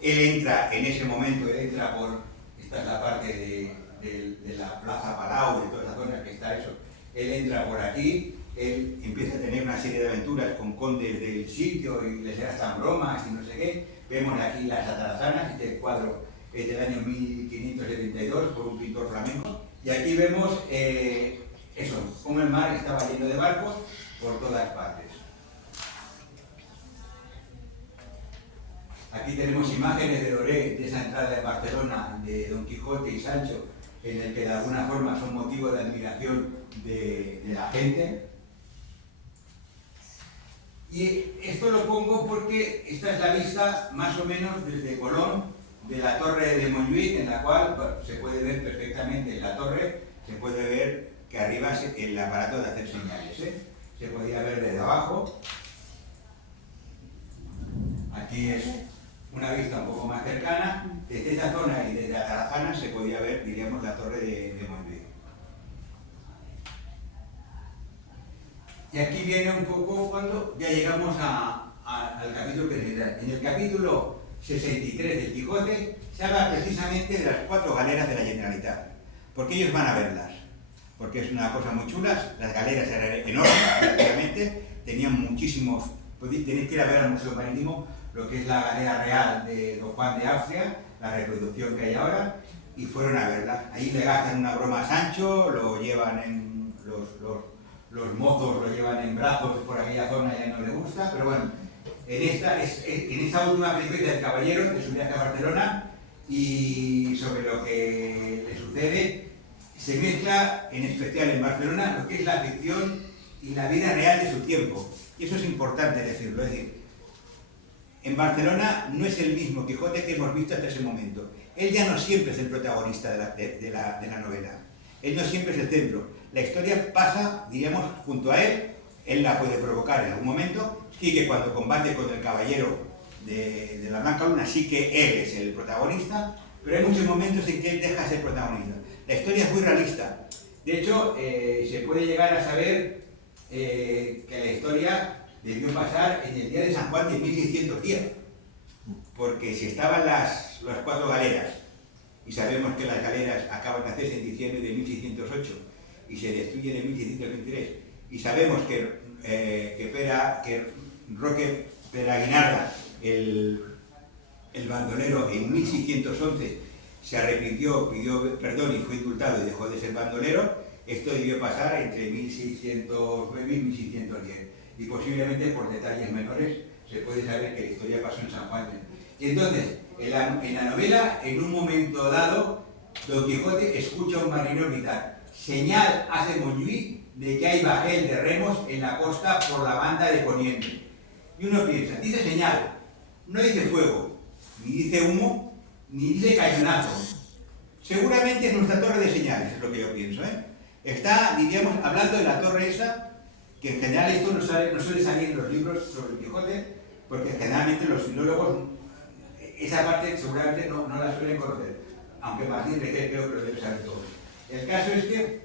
Él entra, en ese momento, él entra por, esta es la parte de la Plaza Palau, de toda esa zona que está eso. Él entra por aquí, él empieza a tener una serie de aventuras con condes del sitio y les hacen bromas y no sé qué. Vemos aquí las atarazanas, este cuadro es del año 1572 por un pintor flamenco. Y aquí vemos eso, cómo el mar estaba lleno de barcos por todas partes. Aquí tenemos imágenes de Doré, de esa entrada en Barcelona de Don Quijote y Sancho, en el que de alguna forma son motivo de admiración de la gente. Y esto lo pongo porque esta es la vista más o menos desde Colón de la torre de Montjuïc, en la cual se puede ver perfectamente en la torre, se puede ver que arriba es el aparato de hacer señales, se podía ver desde abajo. Aquí es una vista un poco más cercana, desde esa zona y desde Atarazana se podía ver, diríamos, la torre de Montjuïc. Y aquí viene un poco cuando ya llegamos al capítulo principal. En el capítulo 63 del Quijote se habla precisamente de las 4 galeras de la Generalitat, porque ellos van a verlas, porque es una cosa muy chula. Las galeras eran enormes, prácticamente, tenían muchísimos, tenéis que ir a ver al Museo Marítimo lo que es la galera real de Don Juan de Austria, la reproducción que hay ahora, y fueron a verla. Ahí le gastan una broma a Sancho, lo llevan en los mozos lo llevan en brazos por aquella zona, ya no le gusta, pero bueno, en esta última peripecia del caballero de su viaje a Barcelona y sobre lo que le sucede, se mezcla en especial en Barcelona lo que es la ficción y la vida real de su tiempo, y eso es importante decirlo. Es decir, en Barcelona no es el mismo Quijote que hemos visto hasta ese momento. Él ya no siempre es el protagonista de la novela, él no siempre es el centro. La historia pasa, diríamos, junto a él la puede provocar en algún momento, y que cuando combate con el caballero de la Blanca Luna sí que él es el protagonista, pero hay muchos momentos en que él deja de ser protagonista. La historia es muy realista. De hecho, se puede llegar a saber que la historia debió pasar en el día de San Juan de 1610, porque si estaban las 4 galeras, y sabemos que las galeras acaban de hacerse en diciembre de 1608 y se destruyen en 1623, y sabemos que Roque Peraguinarda, el bandolero, en 1611 se arrepintió, pidió perdón y fue indultado y dejó de ser bandolero. Esto debió pasar entre 1609 y 1610, y posiblemente por detalles menores se puede saber que la historia pasó en San Juan. Y entonces, en la novela, en un momento dado, Don Quijote escucha a un marinero gritar: señal hace Montjuïc de que hay bajel de remos en la costa por la banda de poniente. Y uno piensa, dice señal, no dice fuego, ni dice humo, ni dice cañonazo. Seguramente es nuestra torre de señales, es lo que yo pienso, Está, diríamos, hablando de la torre esa, que en general esto no suele salir en los libros sobre el Quijote, porque generalmente los filólogos esa parte seguramente no la suelen conocer, aunque Martín Requer creo que lo debe saber todo. El caso es que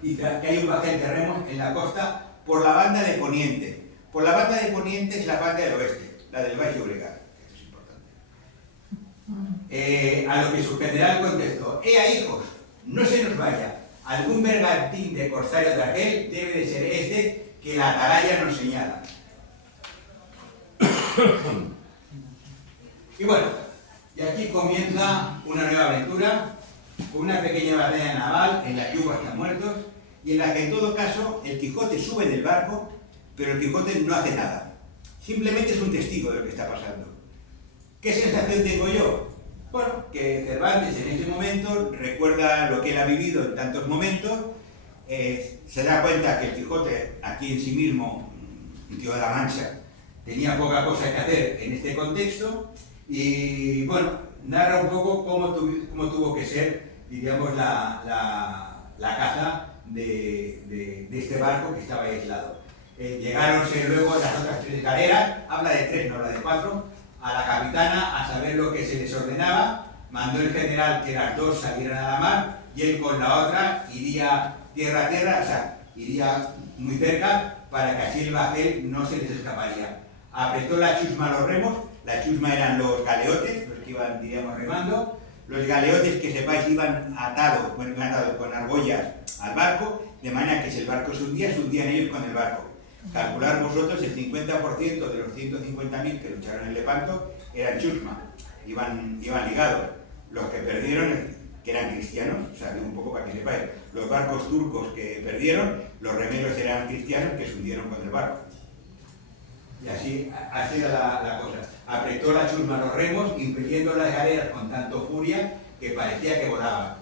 dice que hay un bajel de remos en la costa por la banda de poniente. Por la banda de poniente es la banda del oeste, la del Baix Llobregat. Esto es importante. A lo que su general contestó: ¡ea, hijos! No se nos vaya. Algún bergantín de corsario de aquel debe de ser este que la atalaya nos señala. Y bueno, y aquí comienza una nueva aventura, con una pequeña batalla naval en la que hubo hasta muertos, y en la que en todo caso el Quijote sube del barco, pero el Quijote no hace nada. Simplemente es un testigo de lo que está pasando. ¿Qué sensación tengo yo? Bueno, que Cervantes en este momento recuerda lo que él ha vivido en tantos momentos, se da cuenta que el Quijote, aquí en sí mismo, un tío de la Mancha, tenía poca cosa que hacer en este contexto, y bueno, narra un poco cómo tuvo que ser, diríamos, la caza de este barco que estaba aislado. Llegáronse luego las otras 3 galeras, habla de 3, no habla de 4, a la capitana a saber lo que se les ordenaba. Mandó el general que las 2 salieran a la mar y él con la otra iría tierra a tierra, o sea, iría muy cerca para que así el bajel no se les escaparía. Apretó la chusma a los remos, la chusma eran los galeotes, los que iban, diríamos, remando. Los galeotes, que sepáis, iban atados con argollas al barco, de manera que si el barco se hundían ellos con el barco. Calcular vosotros, el 50% de los 150.000 que lucharon en Lepanto eran chusma, iban ligados. Los que perdieron, que eran cristianos, o sea, un poco para que sepáis, los barcos turcos que perdieron, los remeros eran cristianos que se hundieron con el barco. Y así era la cosa. Apretó la chusma a los remos, impidiendo las galeras con tanto furia que parecía que volaban.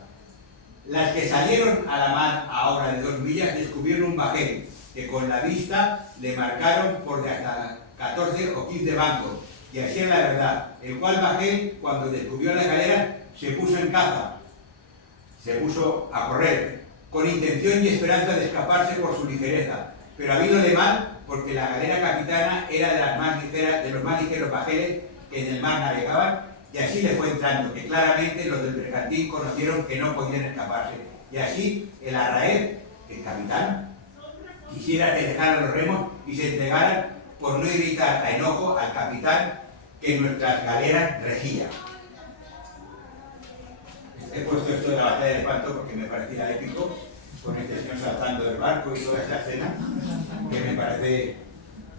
Las que salieron a la mar a obra de 2 millas descubrieron un bajel que con la vista le marcaron por de hasta 14 o 15 bancos. Y así es la verdad, el cual bajel, cuando descubrió las galeras, se puso en caza, se puso a correr, con intención y esperanza de escaparse por su ligereza, pero habiéndole mal, porque la galera capitana era de los más ligeros bajeles que en el mar navegaban, y así le fue entrando, que claramente los del bergantín conocieron que no podían escaparse. Y así el Arraez, el capitán, quisiera que dejaran los remos y se entregaran por no irritar a enojo al capitán que nuestras galeras regía. He puesto esto de la batalla de Lepanto porque me parecía épico, con este señor saltando del barco y toda esta escena, que me parece,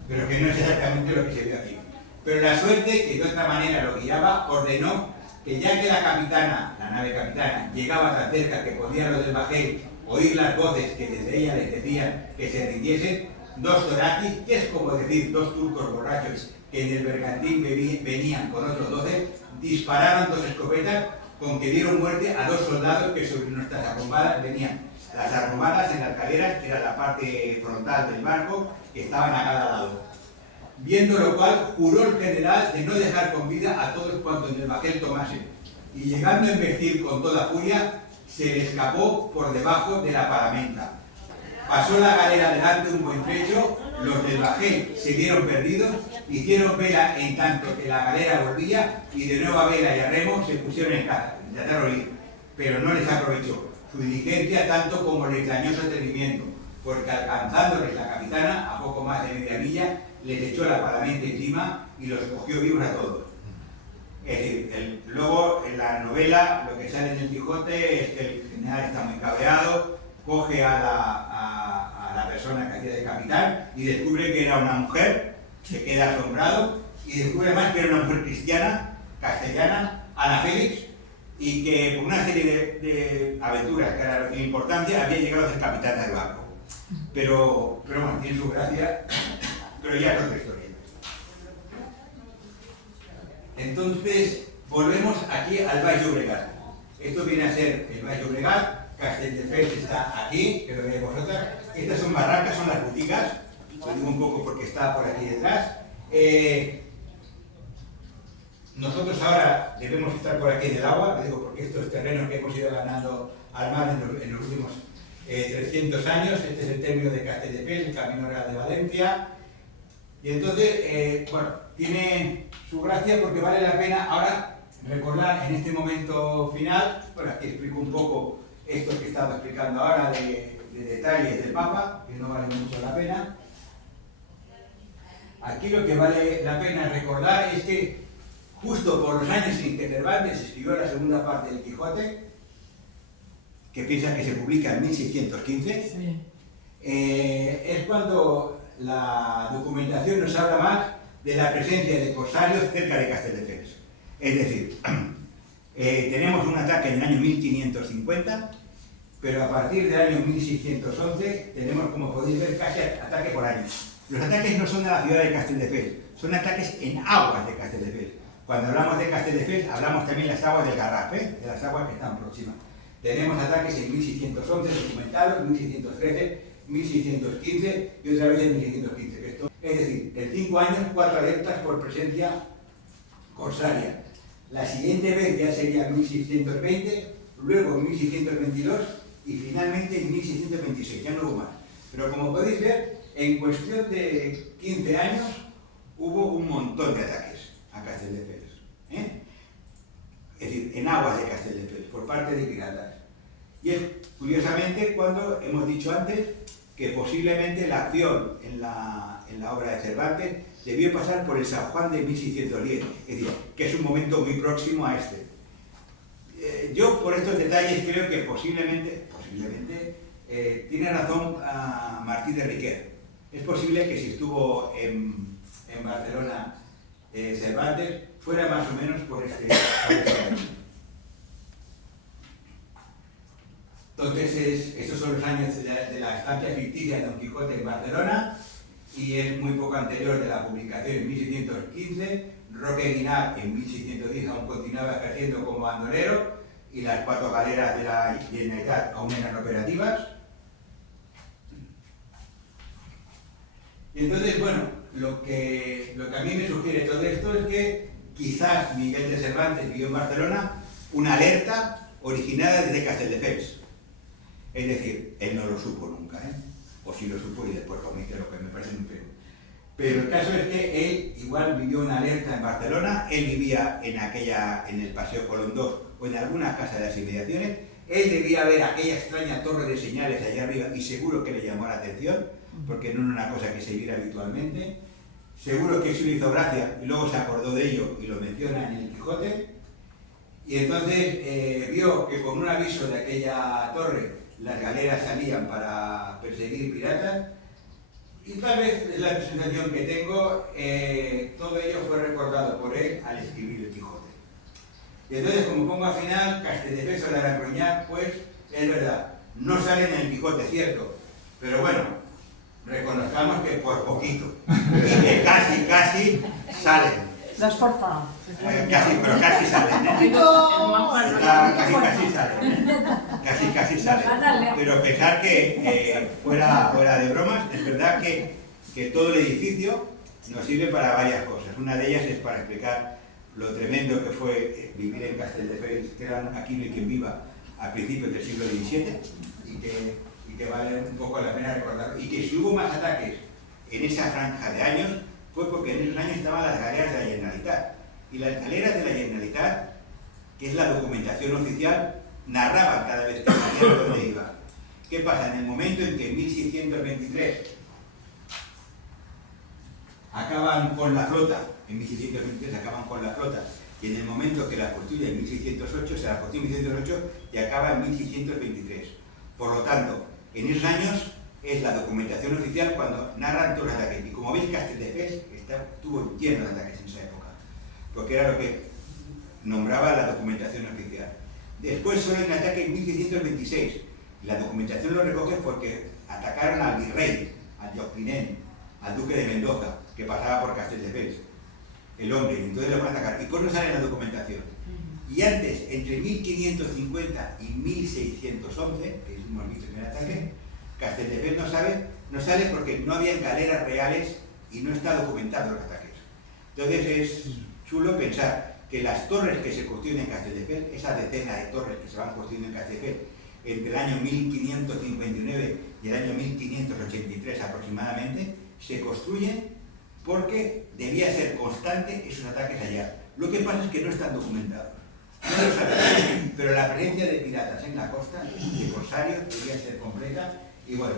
pero que no es exactamente lo que se ve aquí. Pero la suerte, que de otra manera lo guiaba, ordenó que ya que la capitana, la nave capitana, llegaba tan cerca que podían los del bajel oír las voces que desde ella les decían que se rindiesen, 2 toraquis, que es como decir 2 turcos borrachos que en el bergantín venían con otros 12, dispararon 2 escopetas con que dieron muerte a 2 soldados que sobre nuestras arrombadas venían. Las arrombadas en las galeras, que era la parte frontal del barco, que estaban a cada lado. Viendo lo cual, juró el general de no dejar con vida a todos cuantos en el bajel tomasen, y llegando a embestir con toda furia, se le escapó por debajo de la paramenta. Pasó la galera delante un buen trecho, los del bajel se vieron perdidos, hicieron vela en tanto que la galera volvía, y de nuevo a vela y a remo se pusieron en caza, intentaron huir, pero no les aprovechó su diligencia tanto como el extrañoso atrevimiento, porque alcanzándoles la capitana, a poco más de media milla, les echó la paramenta encima y los cogió vivos a todos. Es decir, luego en la novela lo que sale en el Quijote es que el general está muy cabreado, coge a la persona que hacía de capitán y descubre que era una mujer, se queda asombrado y descubre además que era una mujer cristiana, castellana, Ana Félix, y que por una serie de aventuras que era de importancia había llegado a ser capitán del barco. Pero bueno, tiene su gracia, pero ya es otra historia. Entonces, volvemos aquí al Baix Llobregat. Esto viene a ser el Baix Llobregat, Castelldefels está aquí, que lo veis vosotras. Estas son barracas, son las boutigas, lo digo un poco porque está por aquí detrás. Nosotros ahora debemos estar por aquí en el agua, lo digo porque estos terrenos que hemos ido ganando al mar en los últimos 300 años, este es el término de Castelldefels, el camino real de Valencia, y entonces, bueno, tiene su gracia porque vale la pena ahora recordar en este momento final, bueno, aquí explico un poco esto que he estado explicando ahora de detalles del Papa, que no vale mucho la pena. Aquí lo que vale la pena recordar es que justo por los años en que Cervantes escribió la segunda parte del Quijote, que piensa que se publica en 1615, sí. Es cuando la documentación nos habla más de la presencia de corsarios cerca de Castelldefels. Es decir, tenemos un ataque en el año 1550, pero a partir del año 1611 tenemos, como podéis ver, casi ataque por año. Los ataques no son de la ciudad de Castelldefels, son ataques en aguas de Castelldefels. Cuando hablamos de Castelldefels, hablamos también de las aguas del Garraf, de las aguas que están próximas. Tenemos ataques en 1611 documentados, 1613, 1615 y otra vez en 1615. Es decir, en 5 años, 4 alertas por presencia corsaria. La siguiente vez ya sería 1620, luego 1622 y finalmente en 1626, ya no hubo más. Pero como podéis ver, en cuestión de 15 años hubo un montón de ataques a Castelldefels, ¿eh? Es decir, en aguas de Castelldefels, por parte de piratas. Y es, curiosamente, cuando hemos dicho antes que posiblemente la acción en la obra de Cervantes debió pasar por el San Juan de 1610, es decir, que es un momento muy próximo a este. Yo, por estos detalles, creo que posiblemente tiene razón Martí de Riquer. Es posible que si estuvo en Barcelona Cervantes, fuera más o menos por este año. Entonces, estos son los años de la estancia ficticia de Don Quijote en Barcelona, y es muy poco anterior de la publicación en 1615. Roque Guinart en 1610 aún continuaba ejerciendo como bandolero, y las 4 galeras de la Generalitat aún eran operativas. Y entonces, bueno, lo que a mí me sugiere todo esto es que quizás Miguel de Cervantes vio en Barcelona una alerta originada desde Castelldefels. Es decir, él no lo supo nunca, ¿eh? O sí lo supo y después comete lo que me parece muy feo. Pero el caso es que él igual vivió una alerta en Barcelona. Él vivía en el Paseo Colón II o en alguna casa de las inmediaciones. Él debía ver aquella extraña torre de señales allá arriba y seguro que le llamó la atención, porque no era una cosa que se viera habitualmente. Seguro que eso le hizo gracia y luego se acordó de ello y lo menciona en el Quijote. Y entonces vio que con un aviso de aquella torre las galeras salían para perseguir piratas, y tal vez es la sensación que tengo, todo ello fue recordado por él al escribir el Quijote. Y entonces, como pongo al final, Castelldefels o la Gran Coruña, pues es verdad, no salen en el Quijote, cierto, pero bueno, reconozcamos que por poquito, y que casi salen. Las forfa. Pero casi salen, ¿eh? Casi salen. Pero pensar que, fuera de bromas, es verdad que todo el edificio nos sirve para varias cosas. Una de ellas es para explicar lo tremendo que fue vivir en Castelldefels, que eran aquí no hay quien viva, a principios del siglo XVII, y que vale un poco la pena recordar. Y que si hubo más ataques en esa franja de años, fue porque en esos años estaban las galeras de la Generalitat. Y las galeras de la Generalitat, que es la documentación oficial, narraban cada vez que salían dónde iba. ¿Qué pasa? En el momento en que en 1623 acaban con la flota, y en el momento que la construye en 1608, se la construye en 1608 y acaba en 1623. Por lo tanto, en esos años es la documentación oficial cuando narran todos los ataques. Y como veis, Castelldefels estuvo lleno de ataques en esa época, porque era lo que nombraba la documentación oficial. Después solo hay un ataque en 1626. La documentación lo recoge porque atacaron al virrey, al Lloctinent, al duque de Mendoza, que pasaba por Castelldefels, el hombre, y entonces lo van a atacar. ¿Y cómo sale en la documentación? Y antes, entre 1550 y 1611, que hemos visto en el ataque, Castelldefels no sale porque no había galeras reales y no está documentado los ataques. Entonces es chulo pensar que las torres que se construyen en Castelldefels, esa decena de torres que se van construyendo en Castelldefels entre el año 1559 y el año 1583 aproximadamente, se construyen porque debía ser constante esos ataques allá. Lo que pasa es que no están documentados. No lo sabemos, pero la presencia de piratas en la costa, de corsarios, debía ser completa. Y bueno,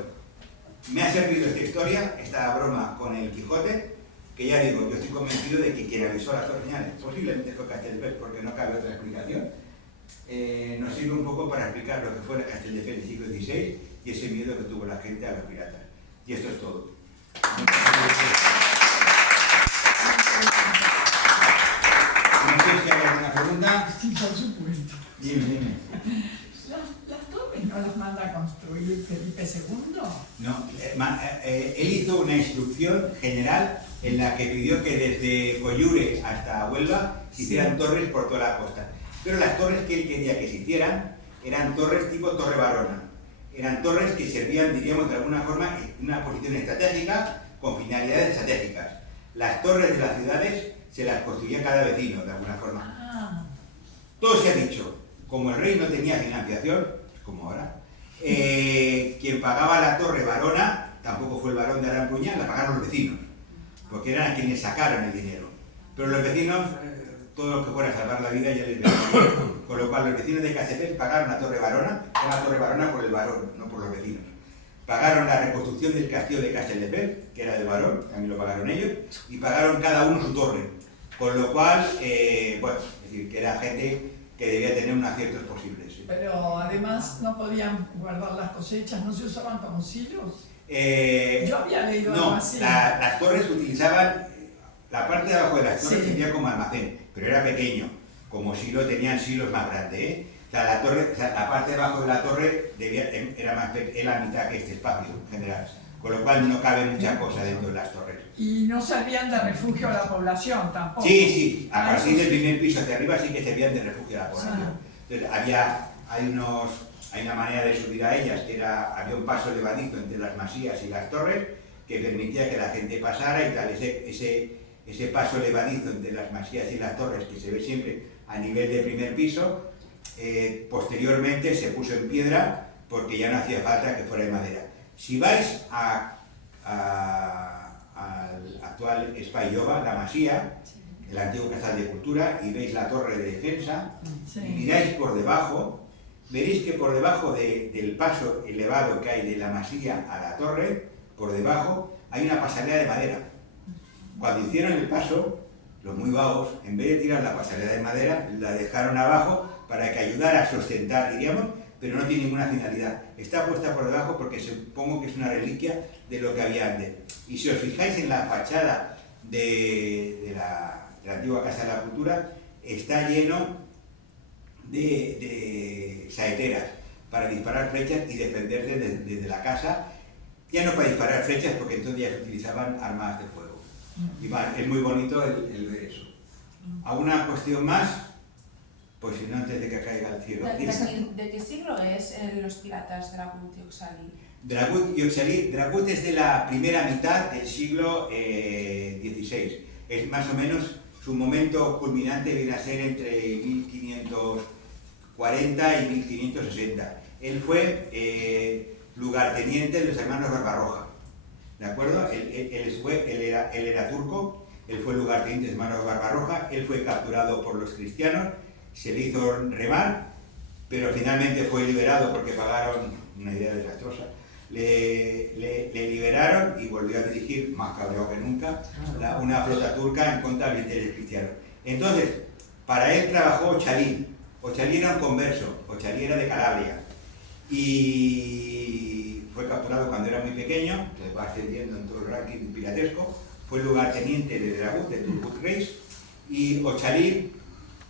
me ha servido esta historia, esta broma con el Quijote, que ya digo, yo estoy convencido de que quien avisó las torres señales posiblemente fue Castelldefels, porque no cabe otra explicación. Nos sirve un poco para explicar lo que fue Castelldefels del siglo XVI y ese miedo que tuvo la gente a los piratas. Y esto es todo. No sé si hay alguna pregunta. Sí, por supuesto. Dime. ¿Las torres no las manda a construir Felipe II? No, él hizo una instrucción general en la que pidió que desde Coyure hasta Huelva se hicieran torres por toda la costa. Pero las torres que él quería que se hicieran eran torres tipo Torre Barona. Eran torres que servían, diríamos, de alguna forma en una posición estratégica con finalidades estratégicas. Las torres de las ciudades se las construía cada vecino, de alguna forma. Todo se ha dicho. Como el rey no tenía financiación, como ahora, quien pagaba la Torre Barona tampoco fue el barón de Arampuñán, la pagaron los vecinos, porque eran a quienes sacaron el dinero. Pero los vecinos, todo lo que fuera a salvar la vida ya les venía bien. Con lo cual los vecinos de Castelldefels pagaron a Torre Barona, se llama Torre Barona por el barón, no por los vecinos. Pagaron la reconstrucción del castillo de Castelldefels, que era del barón, también lo pagaron ellos, y pagaron cada uno su torre. Con lo cual, bueno, es decir, que era gente que debía tener unos aciertos posibles. ¿Sí? Pero además no podían guardar las cosechas, no se usaban como silos. Yo había leído algo No, así. las torres utilizaban, la parte de abajo de las torres Sí. servía como almacén, pero era pequeño. Como silo tenían silos más grandes, ¿eh? O sea, la torre, o sea, la parte de abajo de la torre era la mitad que este espacio en general, con lo cual no cabe mucha cosa dentro de las torres. Y no servían de refugio a la población tampoco. Sí, sí, a Ah, partir eso del sí. primer piso hacia arriba sí que servían de refugio a la población. Ah. Entonces, hay una manera de subir a ellas, que había un paso elevadito entre las masías y las torres que permitía que la gente pasara y tal. Ese paso elevadizo entre las masías y las torres, que se ve siempre a nivel de primer piso, posteriormente se puso en piedra porque ya no hacía falta que fuera de madera. Si vais al actual Espai Lloba, la Masía, el antiguo Casal de Cultura, y veis la torre de defensa, Sí. y miráis por debajo, veréis que por debajo del paso elevado que hay de la Masía a la torre, por debajo hay una pasarela de madera. Cuando hicieron el paso, los muy vagos, en vez de tirar la pasarela de madera, la dejaron abajo para que ayudara a sustentar, diríamos, pero no tiene ninguna finalidad. Está puesta por debajo porque supongo que es una reliquia de lo que había antes. Y si os fijáis en la fachada de la antigua Casa de la Cultura, está lleno de saeteras para disparar flechas y defenderse desde la casa. Ya no para disparar flechas porque entonces ya se utilizaban armas de fuego. Y es muy bonito el ver eso. ¿Alguna cuestión más? Pues si no, antes de que caiga el cielo. ¿De qué siglo es los piratas Dragut y Oxali? Dragut y Oxali. Dragut es de la primera mitad del siglo XVI. Es más o menos su momento culminante, viene a ser entre 1540 y 1560. Él fue lugarteniente de los hermanos Barbarroja. ¿De acuerdo? Él era turco, él fue lugarteniente de los hermanos Barbarroja, él fue capturado por los cristianos, se le hizo remar, pero finalmente fue liberado porque pagaron, una idea desastrosa, le liberaron y volvió a dirigir, más cabreado que nunca, una flota turca en contra de los cristianos. Entonces, para él trabajó Ochalí. Ochalí era un converso, Ochalí era de Calabria, y fue capturado cuando era muy pequeño, entonces va ascendiendo en todo el ranking piratesco, fue lugarteniente de Dragut, de Turgut Reis, y Ochalí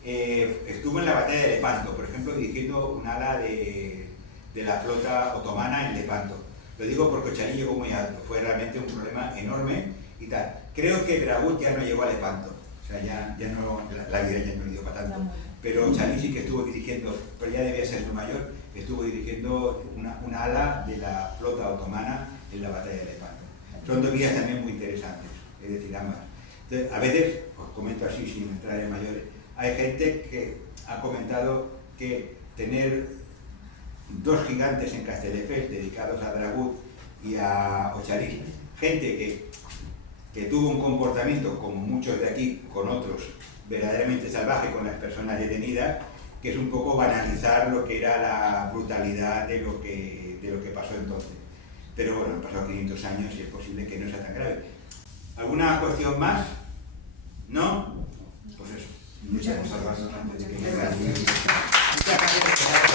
estuvo en la batalla de Lepanto, por ejemplo, dirigiendo un ala de la flota otomana en Lepanto. Lo digo porque Ochalí llegó muy alto, fue realmente un problema enorme y tal. Creo que Dragut ya no llegó a Lepanto, o sea, ya no, la vida ya no le dio para tanto, pero Ochalí sí que estuvo dirigiendo, pero ya debía ser su mayor, estuvo dirigiendo una ala de la flota otomana en la batalla de Lepanto. Son dos vías también muy interesantes, es decir, ambas. Entonces, a veces, os comento así sin entrar en mayores, hay gente que ha comentado que tener dos gigantes en Castelldefels dedicados a Dragut y a Ochalí, gente que tuvo un comportamiento, como muchos de aquí, con otros, verdaderamente salvaje con las personas detenidas, que es un poco banalizar lo que era la brutalidad de lo que pasó entonces. Pero bueno, han pasado 500 años y es posible que no sea tan grave. ¿Alguna cuestión más? ¿No? Pues eso. Muchas Estamos gracias. hablando antes de que Muchas llegue. gracias. Muchas gracias.